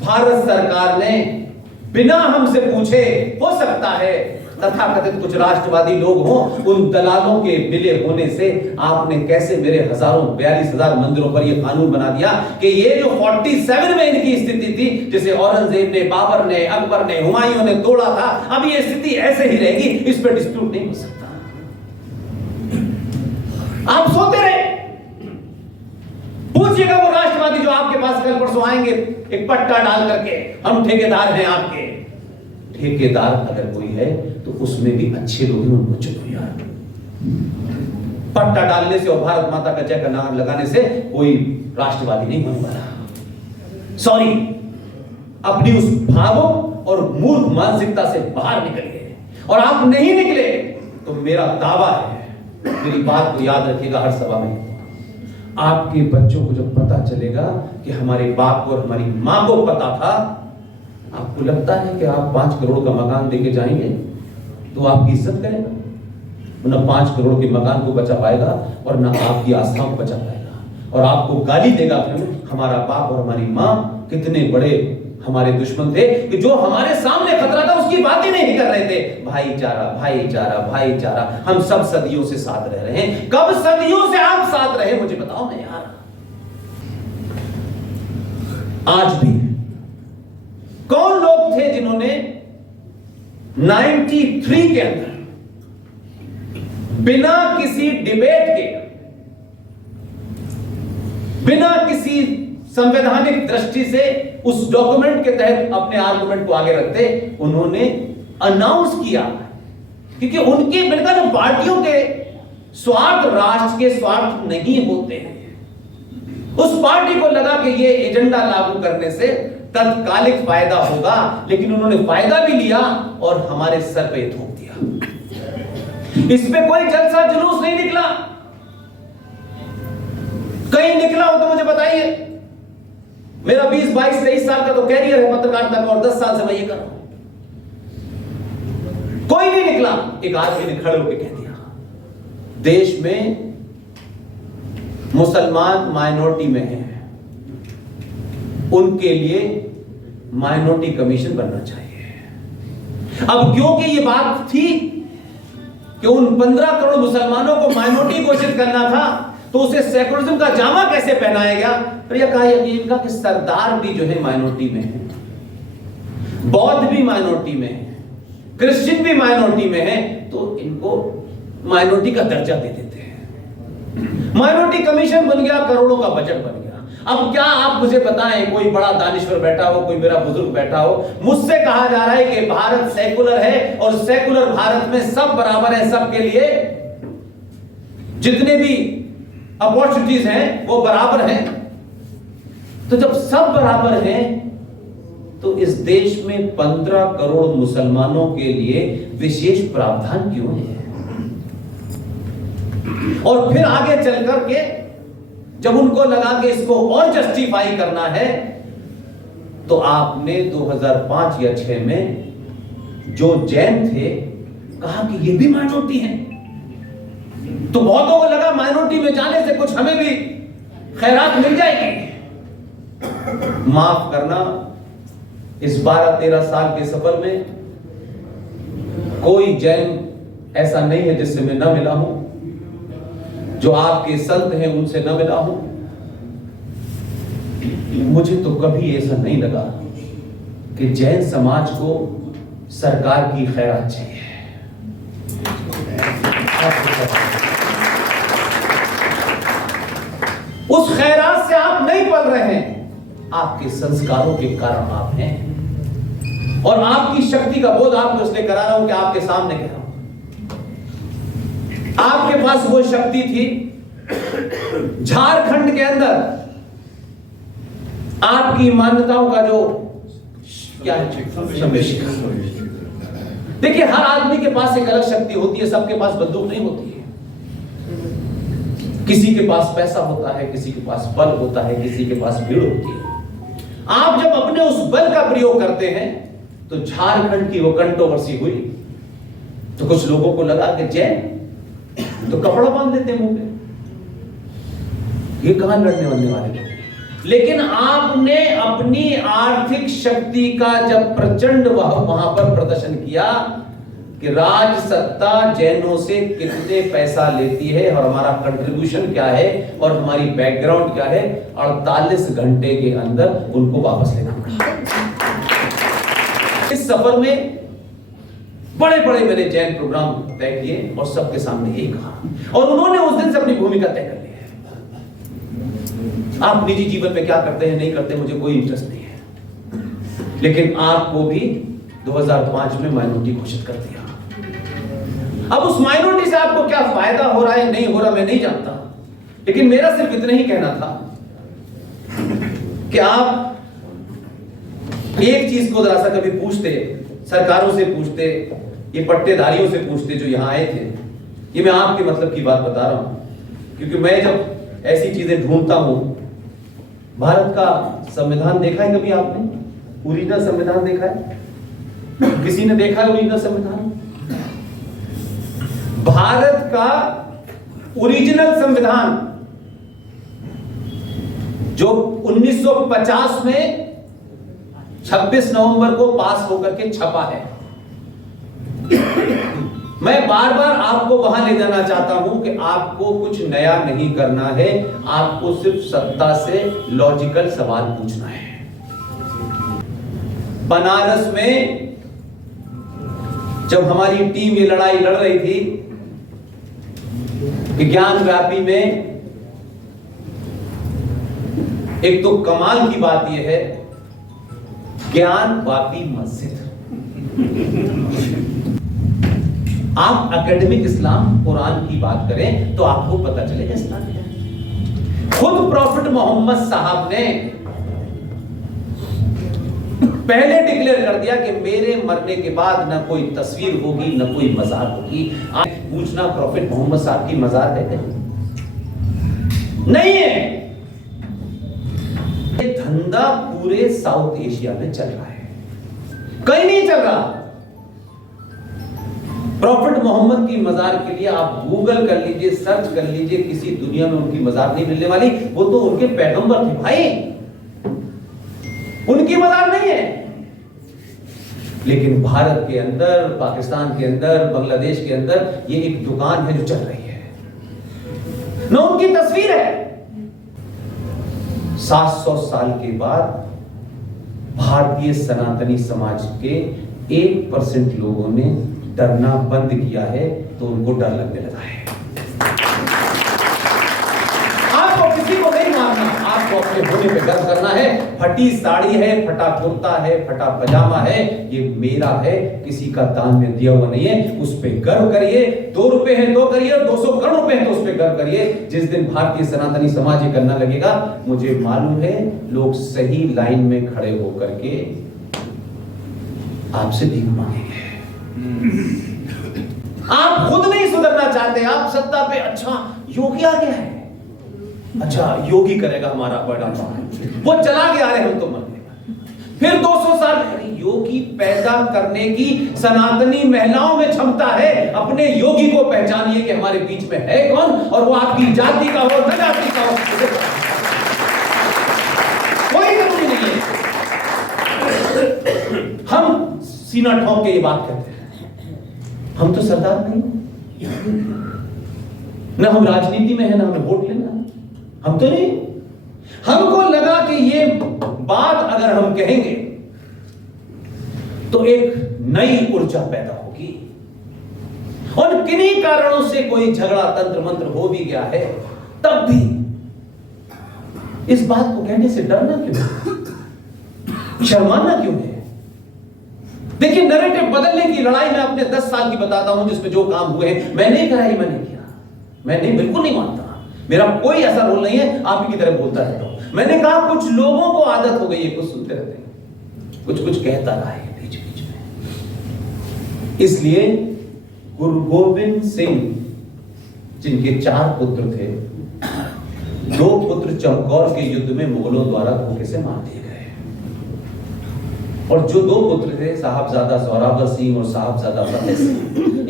भारत सरकार ने बिना हमसे पूछे, हो सकता है तथाकथित कुछ राष्ट्रवादी लोग हों, उन दलालों के मिले होने से आपने कैसे मेरे हजारों 42,000 मंदिरों पर यह कानून बना दिया कि ये जो 47 में इनकी स्थिति थी, जिसे औरंगजेब ने, बाबर ने, अकबर ने, हुमायूं ने तोड़ा था, अब ये स्थिति ऐसे ही रहेगी, इस पर डिस्प्यूट नहीं हो सकता। आप सोते रहे। पूछिएगा वो राष्ट्रवादी जो आपके पास कल परसों आएंगे एक पट्टा डाल करके, हम ठेकेदार हैं आपके। ठेकेदार अगर कोई है तो उसमें भी अच्छे लोग हैं, उनको चुनो यार। पट्टा डालने से और भारत माता का जय का नाम लगाने से कोई राष्ट्रवादी नहीं होने वाला। सॉरी, अपनी उस भावुक और मूर्ख मानसिकता से बाहर निकलिए। और आप नहीं निकले तो मेरा दावा है, मेरी बात को याद रखिएगा हर सभा में, आपके बच्चों को जब पता चलेगा कि हमारे बाप को और हमारी मां को पता था, आपको लगता है कि आप 5 करोड़ का मकान देके जाएंगे तो आपकी इज्जत करेगा? ना 5 करोड़ के मकान को बचा पाएगा और ना आपकी आस्थाओं को बचा पाएगा, और आपको गाली देगा फिर हमारा बाप और हमारी मां कितने बड़े हमारे दुश्मन थे कि जो हमारे सामने खतरा था उसकी बात ही नहीं कर रहे थे। भाईचारा भाईचारा भाईचारा, हम सब सदियों से साथ रह रहे हैं। कब सदियों से आप साथ रहे मुझे बताओ ना यार। आज भी कौन लोग थे जिन्होंने 93 के अंदर बिना किसी डिबेट के, बिना किसी संवैधानिक दृष्टि से उस डॉक्यूमेंट के तहत अपने आर्गुमेंट को आगे रखते, उन्होंने अनाउंस किया, क्योंकि उनके बिल्कुल पार्टियों के स्वार्थ राष्ट्र के स्वार्थ नहीं होते हैं। उस पार्टी को लगा कि ये एजेंडा लागू करने से तत्कालिक फायदा होगा, लेकिन उन्होंने फायदा भी लिया और हमारे सर पे थूक दिया। इस पे कोई जलसा जुलूस नहीं निकला। कहीं निकला हो तो मुझे बताइए। मेरा 20, 22, 23 साल का तो कैरियर है पत्रकारिता का, और 10 साल से मैं ये कर रहा हूं। कोई नहीं निकला। एक आदमी ने खड़े होकर कह दिया, देश में मुसलमान माइनॉरिटी में हैं, उनके लिए माइनॉरिटी कमीशन बनना चाहिए। अब क्योंकि ये बात थी कि उन 15 करोड़ मुसलमानों को माइनॉरिटी घोषित करना था, तो उसे सेकुलरिज्म का जामा कैसे पहनाया गया? फिर यह कहा इनका कि सरदार भी जो है माइनॉरिटी में है, बौद्ध भी माइनॉरिटी में है, क्रिश्चियन भी माइनॉरिटी में है, तो इनको माइनॉरिटी का दर्जा दे देते हैं। माइनॉरिटी कमीशन बन गया, करोड़ों का बजट बन गया। अब क्या आप मुझे बताएं, कोई बड़ा दानिश्वर बैठा हो, कोई मेरा बुजुर्ग बैठा हो, मुझसे कहा जा रहा है कि भारत सेकुलर है और सेकुलर भारत में सब बराबर है, सबके लिए जितने भी अपॉर्चुनिटीज हैं वो बराबर हैं। तो जब सब बराबर हैं तो इस देश में 15 करोड़ मुसलमानों के लिए विशेष प्रावधान क्यों है? और फिर आगे चल करके जब उनको लगा कि इसको और जस्टिफाई करना है, तो आपने 2005 या 6 में जो जैन थे कहा कि ये भी माइनॉरिटी हैं। तो बहुतों को लगा माइनॉरिटी में जाने से कुछ हमें भी खैरात मिल जाएगी। माफ करना, इस 12-13 साल के सफर में कोई जैन ऐसा नहीं है जिससे मैं न मिला हूं, जो आपके संत हैं उनसे न मिला हूं। मुझे तो कभी ऐसा नहीं लगा कि जैन समाज को सरकार की खैरात चाहिए। उस खैरात से आप नहीं पल रहे हैं, आपके संस्कारों के कारण आप हैं। और आपकी शक्ति का बोध आपको इसलिए करा रहा हूं कि आपके सामने कह रहा हूं, आपके पास वो शक्ति थी। झारखंड के अंदर आपकी मान्यताओं का जो क्या है, देखिए हर आदमी के पास एक अलग शक्ति होती है, सबके पास बंदूक नहीं होती है। किसी के पास पैसा होता है, किसी के पास बल होता है, किसी के पास भीड़ होती है। आप जब अपने उस बल का प्रयोग करते हैं, तो झारखंड की वो कंट्रोवर्सी हुई, तो कुछ लोगों को लगा कि जैन तो कपड़ा बांध देते हैं मुंह पे, ये कहां लड़ने वाले लोग। लेकिन आपने अपनी आर्थिक शक्ति का जब प्रचंड वहां पर प्रदर्शन किया कि राज सत्ता जैनों से कितने पैसा लेती है और हमारा कंट्रीब्यूशन क्या है और हमारी बैकग्राउंड क्या है, 48 घंटे के अंदर उनको वापस लेना पड़ा। इस सफर में बड़े बड़े मैंने जैन प्रोग्राम तय किए और सबके सामने यही कहा, और उन्होंने उस दिन से अपनी भूमिका तय कर ली है। आप निजी जीवन में क्या करते हैं नहीं करते मुझे कोई इंटरेस्ट नहीं है, लेकिन आपको भी 2005 में माइनॉरिटी घोषित कर दिया। अब उस माइनॉरिटी से आपको क्या फायदा हो रहा है नहीं हो रहा मैं नहीं जानता, लेकिन मेरा सिर्फ इतना ही कहना था कि आप एक चीज को जरा सा कभी पूछते, सरकारों से पूछते, ये पट्टेदारियों से पूछते जो यहां आए थे। ये मैं आपके मतलब की बात बता रहा हूं, क्योंकि मैं जब ऐसी चीजें ढूंढता हूं, भारत का संविधान देखा है कभी आपने? ओरिजिनल संविधान देखा है? किसी ने देखा है ओरिजिनल संविधान? भारत का ओरिजिनल संविधान जो 1950 में 26 नवंबर को पास होकर के छपा है। मैं बार बार आपको वहां ले जाना चाहता हूं कि आपको कुछ नया नहीं करना है, आपको सिर्फ सत्ता से लॉजिकल सवाल पूछना है। बनारस में जब हमारी टीम ये लड़ाई लड़ रही थी, विज्ञान व्यापी में एक तो कमाल की बात यह है, ज्ञान वापी मस्जिद। आप एकेडमिक इस्लाम कुरान की बात करें तो आपको पता चलेगा इस्लाम क्या है। खुद प्रॉफिट मोहम्मद साहब ने पहले डिक्लेयर कर दिया कि मेरे मरने के बाद न कोई तस्वीर होगी न कोई मजार होगी। आप पूछना प्रॉफिट मोहम्मद साहब की मजार है कहीं? नहीं है। ये धंधा पूरे साउथ एशिया में चल रहा है, कहीं नहीं चल रहा। प्रॉफिट मोहम्मद की मजार के लिए आप गूगल कर लीजिए, सर्च कर लीजिए, किसी दुनिया में उनकी मजार नहीं मिलने वाली। वो तो उनके पैगंबर थे भाई, उनकी मजार नहीं है। लेकिन भारत के अंदर, पाकिस्तान के अंदर, बांग्लादेश के अंदर ये एक दुकान है जो चल रही है। न उनकी तस्वीर है। 700 साल के बाद भारतीय सनातनी समाज के 1% लोगों ने डरना बंद किया है, तो उनको डर लगने लगा है। आपको किसी को नहीं मारना, आपको अपने होने पे गर्व करना है। फटी साड़ी है, फटा कुर्ता है, फटा पजामा है, ये मेरा है, किसी का दान में दिया हुआ नहीं है, उस पे गर्व करिए। 2 रुपए है तो करिए, 200 करोड़ रुपए है तो उस पे गर्व करिए। जिस दिन भारतीय सनातनी समाज ये करना लगेगा, मुझे मालूम है लोग सही लाइन में खड़े होकर के आपसे भीख मांगेंगे। आप खुद नहीं सुधरना चाहते, आप सत्ता पे, अच्छा योगी आ गया है, अच्छा योगी करेगा हमारा बड़ा काम, वो चला गया, अरे हम तो मर गए। फिर 200 साल योगी पैदा करने की सनातनी महिलाओं में क्षमता है। अपने योगी को पहचानिए कि हमारे बीच में है कौन, और वो आपकी जाति का हो, न जाति का हो, कोई जरूरी नहीं है। हम सीना ठोक के ये बात कहते हैं, हम तो सरदार नहीं, ना हम राजनीति में है, ना हमें वोट लेना, हम तो नहीं। हमको लगा कि ये बात अगर हम कहेंगे तो एक नई ऊर्जा पैदा होगी, और किन्हीं कारणों से कोई झगड़ा तंत्र मंत्र हो भी गया है, तब भी इस बात को कहने से डरना क्यों, शर्माना क्यों है? देखिए, नैरेटिव बदलने की लड़ाई मैं अपने 10 साल की बताता हूं, जिसमें जो काम हुए हैं। मैं नहीं कहा, मैंने किया, मैं नहीं, बिल्कुल नहीं मानता, मेरा कोई ऐसा रोल नहीं है, आप ही की तरह बोलता रहता हूं। मैंने कहा कुछ लोगों को आदत हो गई है, कुछ सुनते रहते हैं, कुछ कुछ कहता रहा है बीच बीच में। इसलिए गुरु गोविंद सिंह, जिनके 4 पुत्र थे, 2 पुत्र चमकौर के युद्ध में मुगलों द्वारा धोखे से मार दिए गए, और जो 2 पुत्र थे, साहबजादा जोरावर सिंह और साहबजादा फतेह सिंह,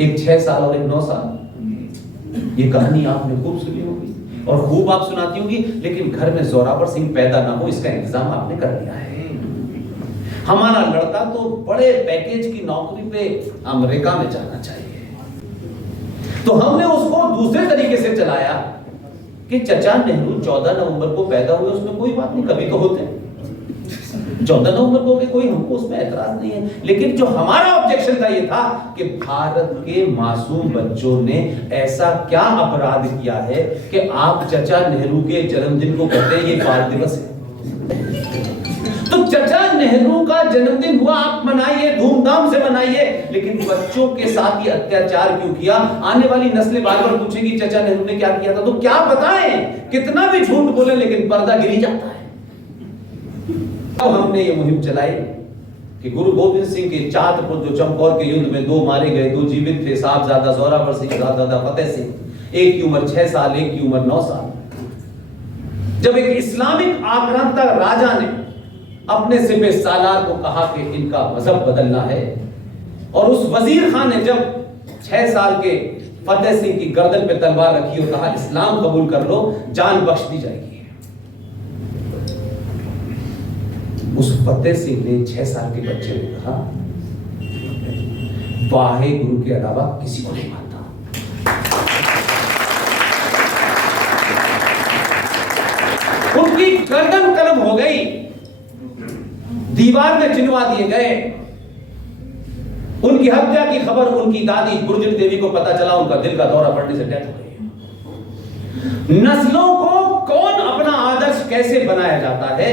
एक 6 साल और एक 9 साल। ये कहानी आपने खूब सुनी होगी और खूब आप सुनाती होगी, लेकिन घर में जोरावर सिंह पैदा ना हो, इसका इंतजाम आपने कर लिया है। हमारा लड़का तो बड़े पैकेज की नौकरी पे अमेरिका में जाना चाहिए, तो हमने उसको दूसरे तरीके से चलाया कि चचा नेहरू 14 नवंबर को पैदा हुए, उसमें कोई बात नहीं, कभी तो होते हैं 14 नवंबर को भी, कोई हमको उसमें एतराज नहीं है। लेकिन जो हमारा ऑब्जेक्शन था, ये था कि भारत के मासूम बच्चों ने ऐसा क्या अपराध किया है कि आप चचा नेहरू के जन्मदिन को कहते हैं ये बाल दिवस है। तो चचा नेहरू का जन्मदिन हुआ, आप मनाइए, धूमधाम से मनाइए, लेकिन बच्चों के साथ ये अत्याचार क्यों किया? आने वाली नस्लें बार बार पूछेगी चचा नेहरू ने क्या किया था, तो क्या बताएं? कितना भी झूठ बोले, लेकिन पर्दा गिरी जाता है। अब हमने ये मुहिम चलाई कि गुरु गोविंद सिंह के 4 पुत्र जो चमकौर के युद्ध में 2 मारे गए, 2 जीवित थे, साहबजादा जोरावर सिंह, साहबजादा फतेह सिंह। एक की उम्र 6 साल, एक की उम्र 9 साल। जब एक इस्लामिक आक्रांता राजा ने अपने सिपह सालार को कहा कि इनका मजहब बदलना है, और उस वजीर खान ने जब 6 साल के फतेह सिंह की गर्दन पे तलवार रखी और कहा इस्लाम कबूल कर लो, जान बख्श दी जाएगी, उस फतेह सिंह ने 6 साल के बच्चे ने कहा वाहे गुरु के अलावा किसी को नहीं मानता। उनकी गर्दन कलम हो गई, दीवार में चिनवा दिए गए। उनकी हत्या की खबर उनकी दादी गुरजट देवी को पता चला, उनका दिल का दौरा पड़ने से डेथ हो गई। नस्लों को कौन अपना आदर्श कैसे बनाया जाता है?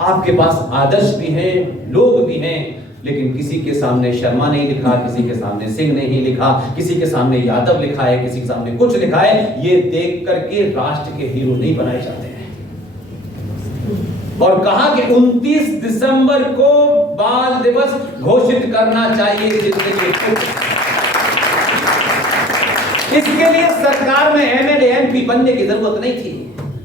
आपके पास आदर्श भी हैं, लोग भी हैं, लेकिन किसी के सामने शर्मा नहीं लिखा, किसी के सामने सिंह नहीं लिखा, किसी के सामने यादव लिखा है, किसी के सामने कुछ लिखा है। ये देख करके राष्ट्र के हीरो नहीं बनाए जाते हैं। और कहा कि 29 दिसंबर को बाल दिवस घोषित करना चाहिए। इसके लिए सरकार में एमएलए एमपी बनने की जरूरत नहीं थी।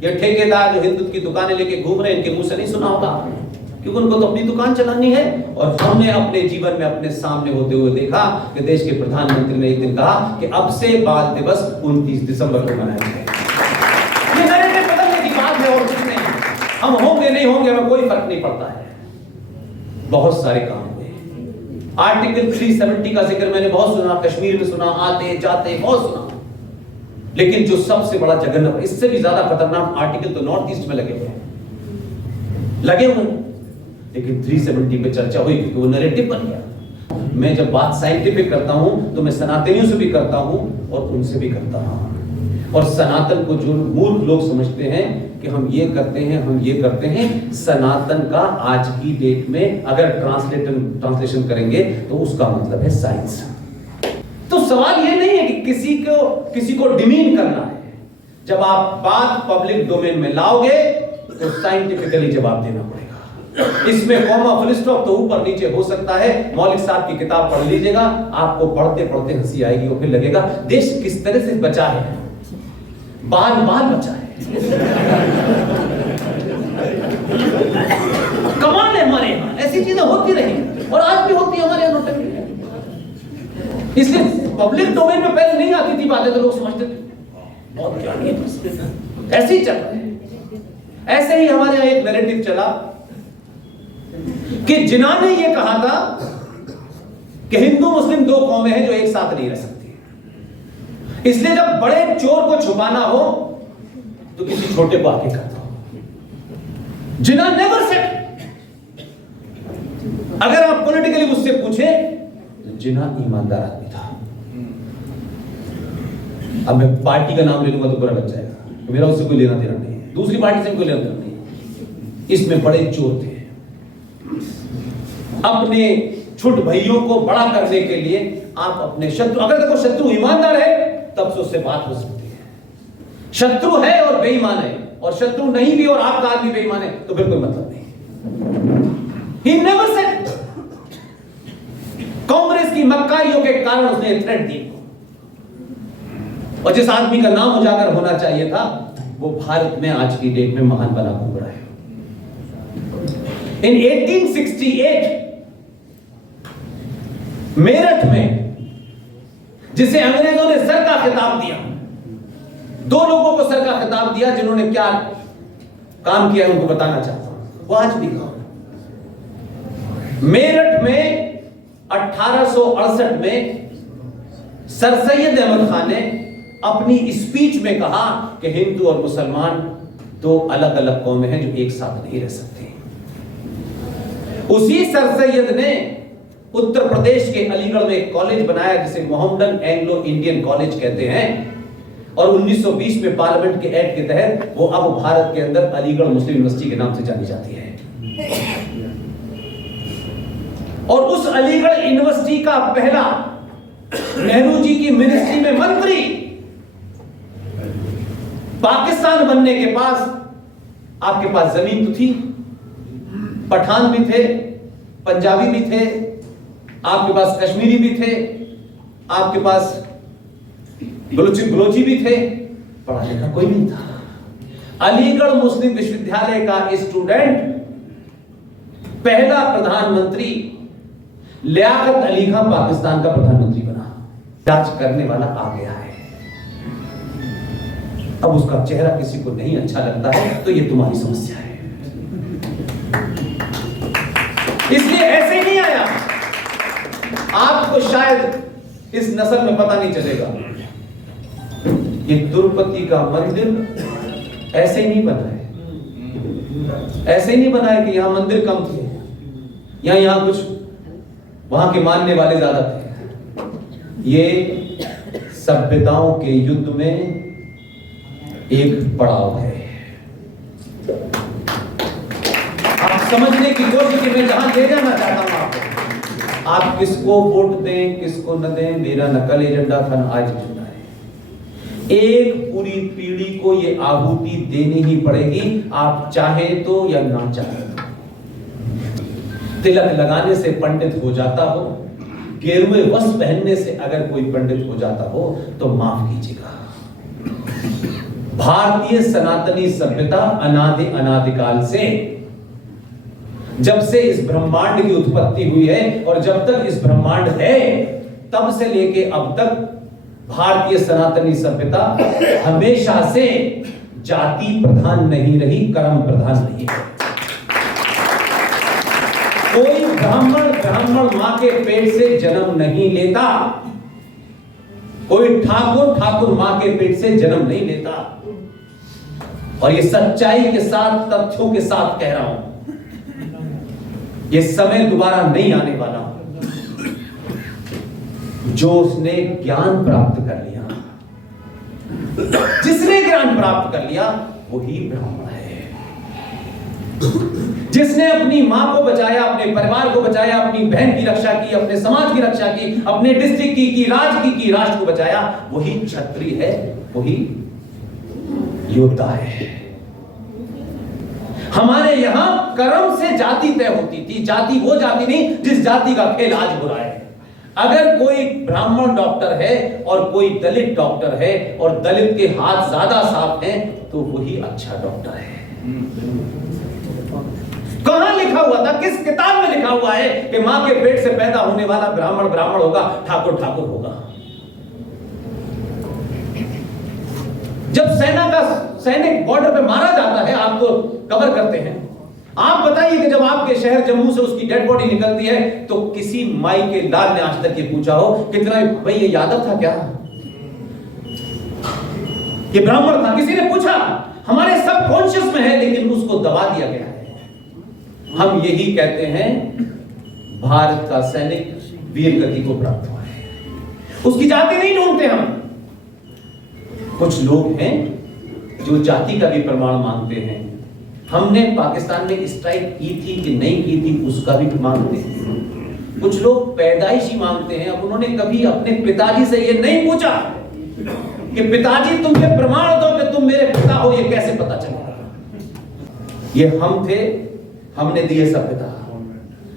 ये ठेकेदार जो हिंदुत्व की दुकानें लेके घूम रहे हैं, इनके मुंह से नहीं सुना होगा आपने, क्योंकि उनको तो अपनी दुकान चलानी है। और हमने अपने जीवन में अपने सामने होते हुए देखा कि देश के प्रधानमंत्री ने एक दिन कहा कि अब से बाल दिवस 29 दिसंबर को मनाया जाएगा। ये नैरेटिव बदलने की बात है और कुछ नहीं। हम होंगे नहीं होंगे, हमें कोई फर्क नहीं पड़ता है। बहुत सारे काम हुए, आर्टिकल 370 का जिक्र मैंने बहुत सुना, कश्मीर में सुना, आते जाते बहुत सुना। लेकिन जो सबसे बड़ा जघन्य, इससे भी ज्यादा खतरनाक आर्टिकल तो नॉर्थ ईस्ट में लगे हुए लेकिन 370 पे चर्चा हुई क्योंकि वो नैरेटिव बन गया। मैं जब बात साइंटिफिक करता हूं तो मैं सनातनियों से भी करता हूं और उनसे भी करता हूं। और सनातन को जो मूर्ख लोग समझते हैं कि हम ये करते हैं, हम ये करते हैं, सनातन का आज की डेट में अगर ट्रांसलेशन करेंगे तो उसका मतलब है साइंस। तो सवाल ये नहीं है कि किसी को डिमीन करना है। जब आप बात पब्लिक डोमेन में लाओगे तो साइंटिफिकली जवाब देना पड़ेगा। इसमें कॉमा फुल स्टॉप तो ऊपर नीचे हो सकता है। मौलिक साहब की किताब पढ़ लीजिएगा, आपको पढ़ते पढ़ते हंसी आएगी और फिर लगेगा देश किस तरह से बचा है, बाल बाल बचा है। कमाल है हमारे यहाँ, ऐसी चीजें होती रही और आज भी होती है हमारे यहाँ नोटंकी। इसलिए पब्लिक डोमेन में पहले नहीं आती थी बातें तो लोग समझते थे बहुत ज्ञानी है, ऐसे ही चल रहा है। ऐसे ही हमारे यहाँ एक नैरेटिव चला कि जिन्ना ने यह कहा था कि हिंदू मुस्लिम दो कौमें हैं जो एक साथ नहीं रह सकती, इसलिए जब बड़े चोर को छुपाना हो तो किसी छोटे को आगे करता हो। जिन्ना नेवर सेड। अगर आप पॉलिटिकली मुझसे पूछे तो जिन्ना ईमानदार आदमी था। अब मैं पार्टी का नाम ले लूंगा तो बुरा लग जाएगा, मेरा उससे कोई लेना देना नहीं है, दूसरी पार्टी से कोई लेना देना नहीं है। इसमें बड़े चोर थे। अपने छोटे भाइयों को बड़ा करने के लिए आप अपने शत्रु, अगर देखो शत्रु ईमानदार है तब से उससे बात हो सकती है। शत्रु है और बेईमान है, और शत्रु नहीं भी और आपका आदमी बेईमान है तो फिर कोई मतलब नहीं। He never said। कांग्रेस की मक्कारियों के कारण उसने थ्रेट दी, और जिस आदमी का नाम उजागर होना चाहिए था वो भारत में आज की डेट में महान बना घूम रहा है। In 1868 मेरठ में, जिसे अंग्रेजों ने सर का खिताब दिया, दो लोगों को सर का खिताब दिया जिन्होंने क्या काम किया उनको बताना चाहता हूं, वो आज भी कहा। मेरठ में 1868 में सर सैयद अहमद खान ने अपनी स्पीच में कहा कि हिंदू और मुसलमान दो अलग अलग कौमें हैं जो एक साथ नहीं रह सकती। उसी सर सैयद ने उत्तर प्रदेश के अलीगढ़ में एक कॉलेज बनाया जिसे मोहम्मदन एंग्लो इंडियन कॉलेज कहते हैं, और 1920 में पार्लियामेंट के एक्ट के तहत वो अब भारत के अंदर अलीगढ़ मुस्लिम यूनिवर्सिटी के नाम से जानी जाती है। और उस अलीगढ़ यूनिवर्सिटी का पहला नेहरू जी की मिनिस्ट्री में मंत्री पाकिस्तान बनने के पास आपके पास जमीन तो थी, पठान भी थे, पंजाबी भी थे, आपके पास कश्मीरी भी थे, आपके पास बलोची भी थे, पढ़ा लिखा कोई नहीं था। अलीगढ़ मुस्लिम विश्वविद्यालय का स्टूडेंट पहला प्रधानमंत्री लियाकत अली खान पाकिस्तान का प्रधानमंत्री बना। जांच करने वाला आ गया है, अब उसका चेहरा किसी को नहीं अच्छा लगता है तो ये तुम्हारी समस्या है। इसलिए ऐसे नहीं आया। आपको शायद इस नस्ल में पता नहीं चलेगा, ये तिरुपति का मंदिर ऐसे नहीं बना है, ऐसे नहीं बना है कि यहां मंदिर कम थे, यहां कुछ वहां के मानने वाले ज्यादा थे। ये सभ्यताओं के युद्ध में एक पड़ाव है। आप समझने की कोशिश की, मैं जहां ले जाना चाहता हूं आपको, आप किसको वोट दें किसको न दें, मेरा नकल एजेंडा था आज जिंदा है। एक पूरी पीढ़ी को ये आहुति देनी ही पड़ेगी, आप चाहे तो या ना चाहे। तिलक लगाने से पंडित हो जाता हो, गेरुए वस्त्र पहनने से अगर कोई पंडित हो जाता हो तो माफ कीजिएगा। भारतीय सनातनी सभ्यता अनादि अनादिकाल से, जब से इस ब्रह्मांड की उत्पत्ति हुई है और जब तक इस ब्रह्मांड है तब से लेके अब तक भारतीय सनातनी सभ्यता हमेशा से जाति प्रधान नहीं रही, कर्म प्रधान रही है। कोई ब्राह्मण मां के पेट से जन्म नहीं लेता, कोई ठाकुर मां के पेट से जन्म नहीं लेता। और ये सच्चाई के साथ, तथ्यों के साथ कह रहा हूं, ये समय दोबारा नहीं आने वाला। जो उसने ज्ञान प्राप्त कर लिया, जिसने ज्ञान प्राप्त कर लिया वही ब्राह्मण है। जिसने अपनी मां को बचाया, अपने परिवार को बचाया, अपनी बहन की रक्षा की, अपने समाज की रक्षा की, अपने डिस्ट्रिक्ट की राज्य की राष्ट्र को बचाया, वही क्षत्रिय है, वही योद्धा है। हमारे यहां कर्म से जाति तय होती थी। जाति वो जाति नहीं जिस जाति का खेल आज हो रहा है। अगर कोई ब्राह्मण डॉक्टर है और कोई दलित डॉक्टर है और दलित के हाथ ज्यादा साफ हैं, तो वही अच्छा डॉक्टर है। कहां लिखा हुआ था, किस किताब में लिखा हुआ है कि मां के पेट से पैदा होने वाला ब्राह्मण ब्राह्मण होगा, ठाकुर ठाकुर होगा? जब सेना का सैनिक बॉर्डर पे मारा जाता है, आप तो कवर करते हैं, आप बताइए कि जब आपके शहर जम्मू से उसकी डेड बॉडी निकलती है तो किसी माई के लाल ने आज तक ये पूछा हो कितना भाई ये यादव था क्या, ये ब्राह्मण था? किसी ने पूछा? हमारे सब कॉन्शियस में है, लेकिन उसको दबा दिया गया है। हम यही कहते हैं, भारत का सैनिक वीर गति को प्राप्त हुआ है, उसकी जाति नहीं ढूंढते हम। कुछ लोग हैं जो जाति का भी प्रमाण मांगते हैं। हमने पाकिस्तान में स्ट्राइक की थी कि नहीं की थी उसका भी मांगते हैं। कुछ लोग पैदाइशी मांगते हैं। अब उन्होंने कभी अपने पिताजी से ये नहीं पूछा कि पिताजी तुम ये प्रमाण दो कि तुम मेरे पिता हो, ये कैसे पता चलेगा? ये हम थे, हमने दिए सभ्यता।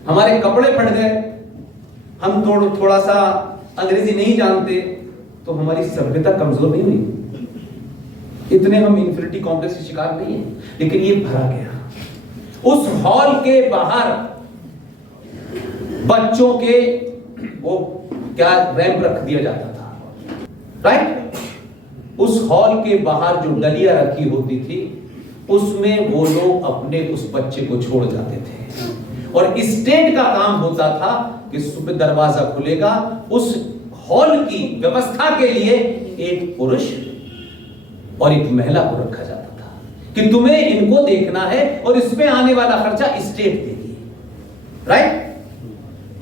हमारे कपड़े फट गए, हम थोड़ा सा अंग्रेजी नहीं जानते, तो हमारी सभ्यता कमजोर नहीं हुई। इतने हम इंफिनिटी कॉम्प्लेक्स के शिकार नहीं है, लेकिन ये भरा गया। उस हॉल के बाहर बच्चों के वो क्या रैंप रख दिया जाता था, राइट? उस हॉल के बाहर जो डलिया रखी होती थी, उसमें वो लोग अपने उस बच्चे को छोड़ जाते थे। और स्टेट का काम होता था कि सुबह दरवाजा खुलेगा, उस हॉल की व्यवस्था के लिए एक पुरुष और एक महिला को रखा जाता था कि तुम्हें इनको देखना है और इसमें आने वाला खर्चा स्टेट देगी, राइट?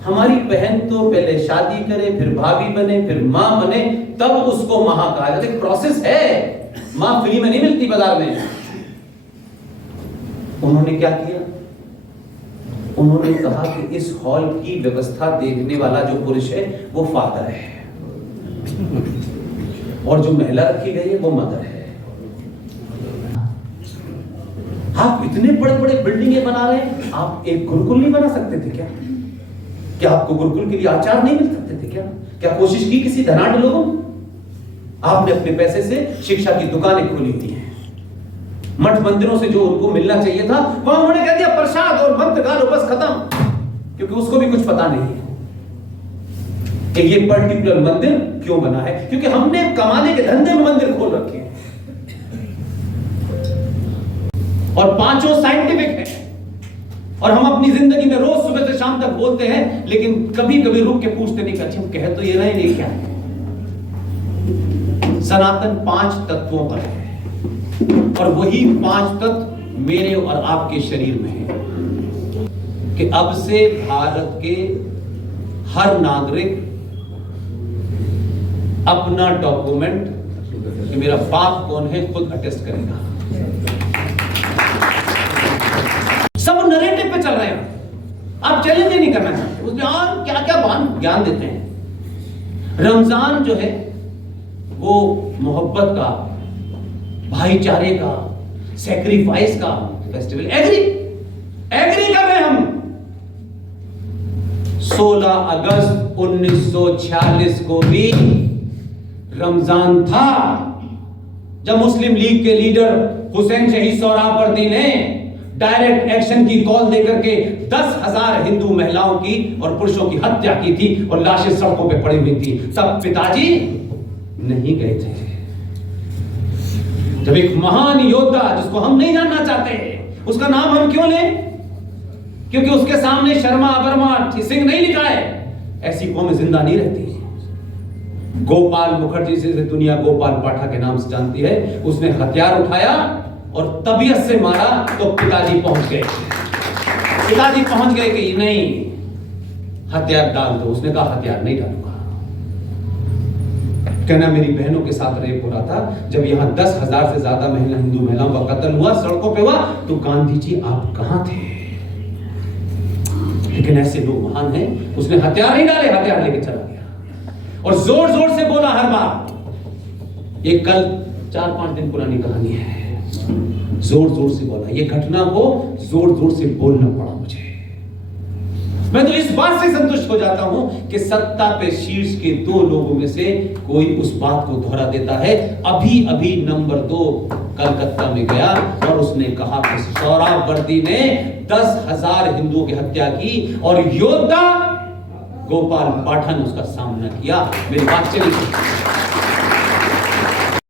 हमारी बहन तो पहले शादी करे, फिर भाभी बने, फिर मां बने, तब उसको मां कहा जाता है। प्रोसेस है, मां फ्री में नहीं मिलती बाजार में। उन्होंने क्या किया? उन्होंने कहा कि इस हॉल की व्यवस्था देखने वाला जो पुरुष है वो फादर है और जो महिला रखी गई है वो मदर है। आप इतने बड़े बड़े बिल्डिंगें बना रहे हैं, आप एक गुरुकुल नहीं बना सकते थे क्या? क्या आपको गुरुकुल के लिए आचार्य नहीं मिल सकते थे क्या? क्या कोशिश की किसी धनाढ्य लोगों? आपने अपने पैसे से शिक्षा की दुकानें खोली हुई हैं। मठ मंदिरों से जो उनको मिलना चाहिए था वहां उन्होंने कह दिया प्रसाद और मंत्र गालो, बस खत्म, क्योंकि उसको भी कुछ पता नहीं है कि ये पर्टिकुलर मंदिर क्यों बना है, क्योंकि हमने कमाने के धंधे में मंदिर खोल रखे हैं। और पांचों साइंटिफिक है और हम अपनी जिंदगी में रोज सुबह से शाम तक बोलते हैं, लेकिन कभी कभी रुक के पूछते नहीं कि अच्छा कह तो ये रहे नहीं क्या है। सनातन 5 तत्वों का है और वही 5 तत्व मेरे और आपके शरीर में है कि अब से भारत के हर नागरिक अपना डॉक्यूमेंट कि मेरा बाप कौन है खुद अटेस्ट करेगा। सब नरेटिव पे चल रहे हैं, आप चैलेंज नहीं करना चाहते, उसमें और क्या क्या ज्ञान देते हैं। रमजान जो है वो मोहब्बत का, भाईचारे का, सैक्रिफाइस का फेस्टिवल। एग्री कर रहे हम। 16 अगस्त 1946 को भी रमजान था जब मुस्लिम लीग के लीडर हुसैन शहीद सोहरावर्दी ने डायरेक्ट एक्शन की कॉल देकर के 10,000 हिंदू महिलाओं की और पुरुषों की हत्या की थी और लाशें सड़कों पे पड़ी हुई थी। तब पिताजी नहीं गए थे। जब एक महान योद्धा जिसको हम नहीं जानना चाहते, उसका नाम हम क्यों लें, क्योंकि उसके सामने शर्मा वर्मा सिंह नहीं लिखा है। ऐसी कौमें जिंदा नहीं रहती। गोपाल मुखर्जी से दुनिया गोपाल पाठक के नाम से जानती है। उसने हथियार उठाया और तबीयत से मारा तो पिताजी पहुंच गए। पिताजी पहुंच गए कि नहीं, हथियार डाल दो। उसने कहा हथियार नहीं डालूंगा। कहना मेरी बहनों के साथ रेप हो रहा था, जब यहां 10,000 से ज्यादा हिंदू महिलाओं का कत्ल हुआ, सड़कों पे हुआ, तो गांधी जी आप कहां थे? लेकिन ऐसे लोग महान हैं। उसने हथियार नहीं डाले, हथियार लेके चला गया और जोर जोर से बोला हर बार। ये कल 4-5 दिन पुरानी कहानी है। जोर जोर से बोला। ये घटना को जोर जोर से बोलना पड़ा मुझे। मैं तो इस बात से संतुष्ट हो जाता हूं कि सत्ता पे शीर्ष के 2 लोगों में से कोई उस बात को दोहरा देता है। अभी अभी नंबर 2 कलकत्ता में गया और उसने कहा कि सोहरावर्दी ने 10,000 हिंदुओं की हत्या की और योद्धा गोपाल पाठक ने उसका सामना किया। मेरी बात चली।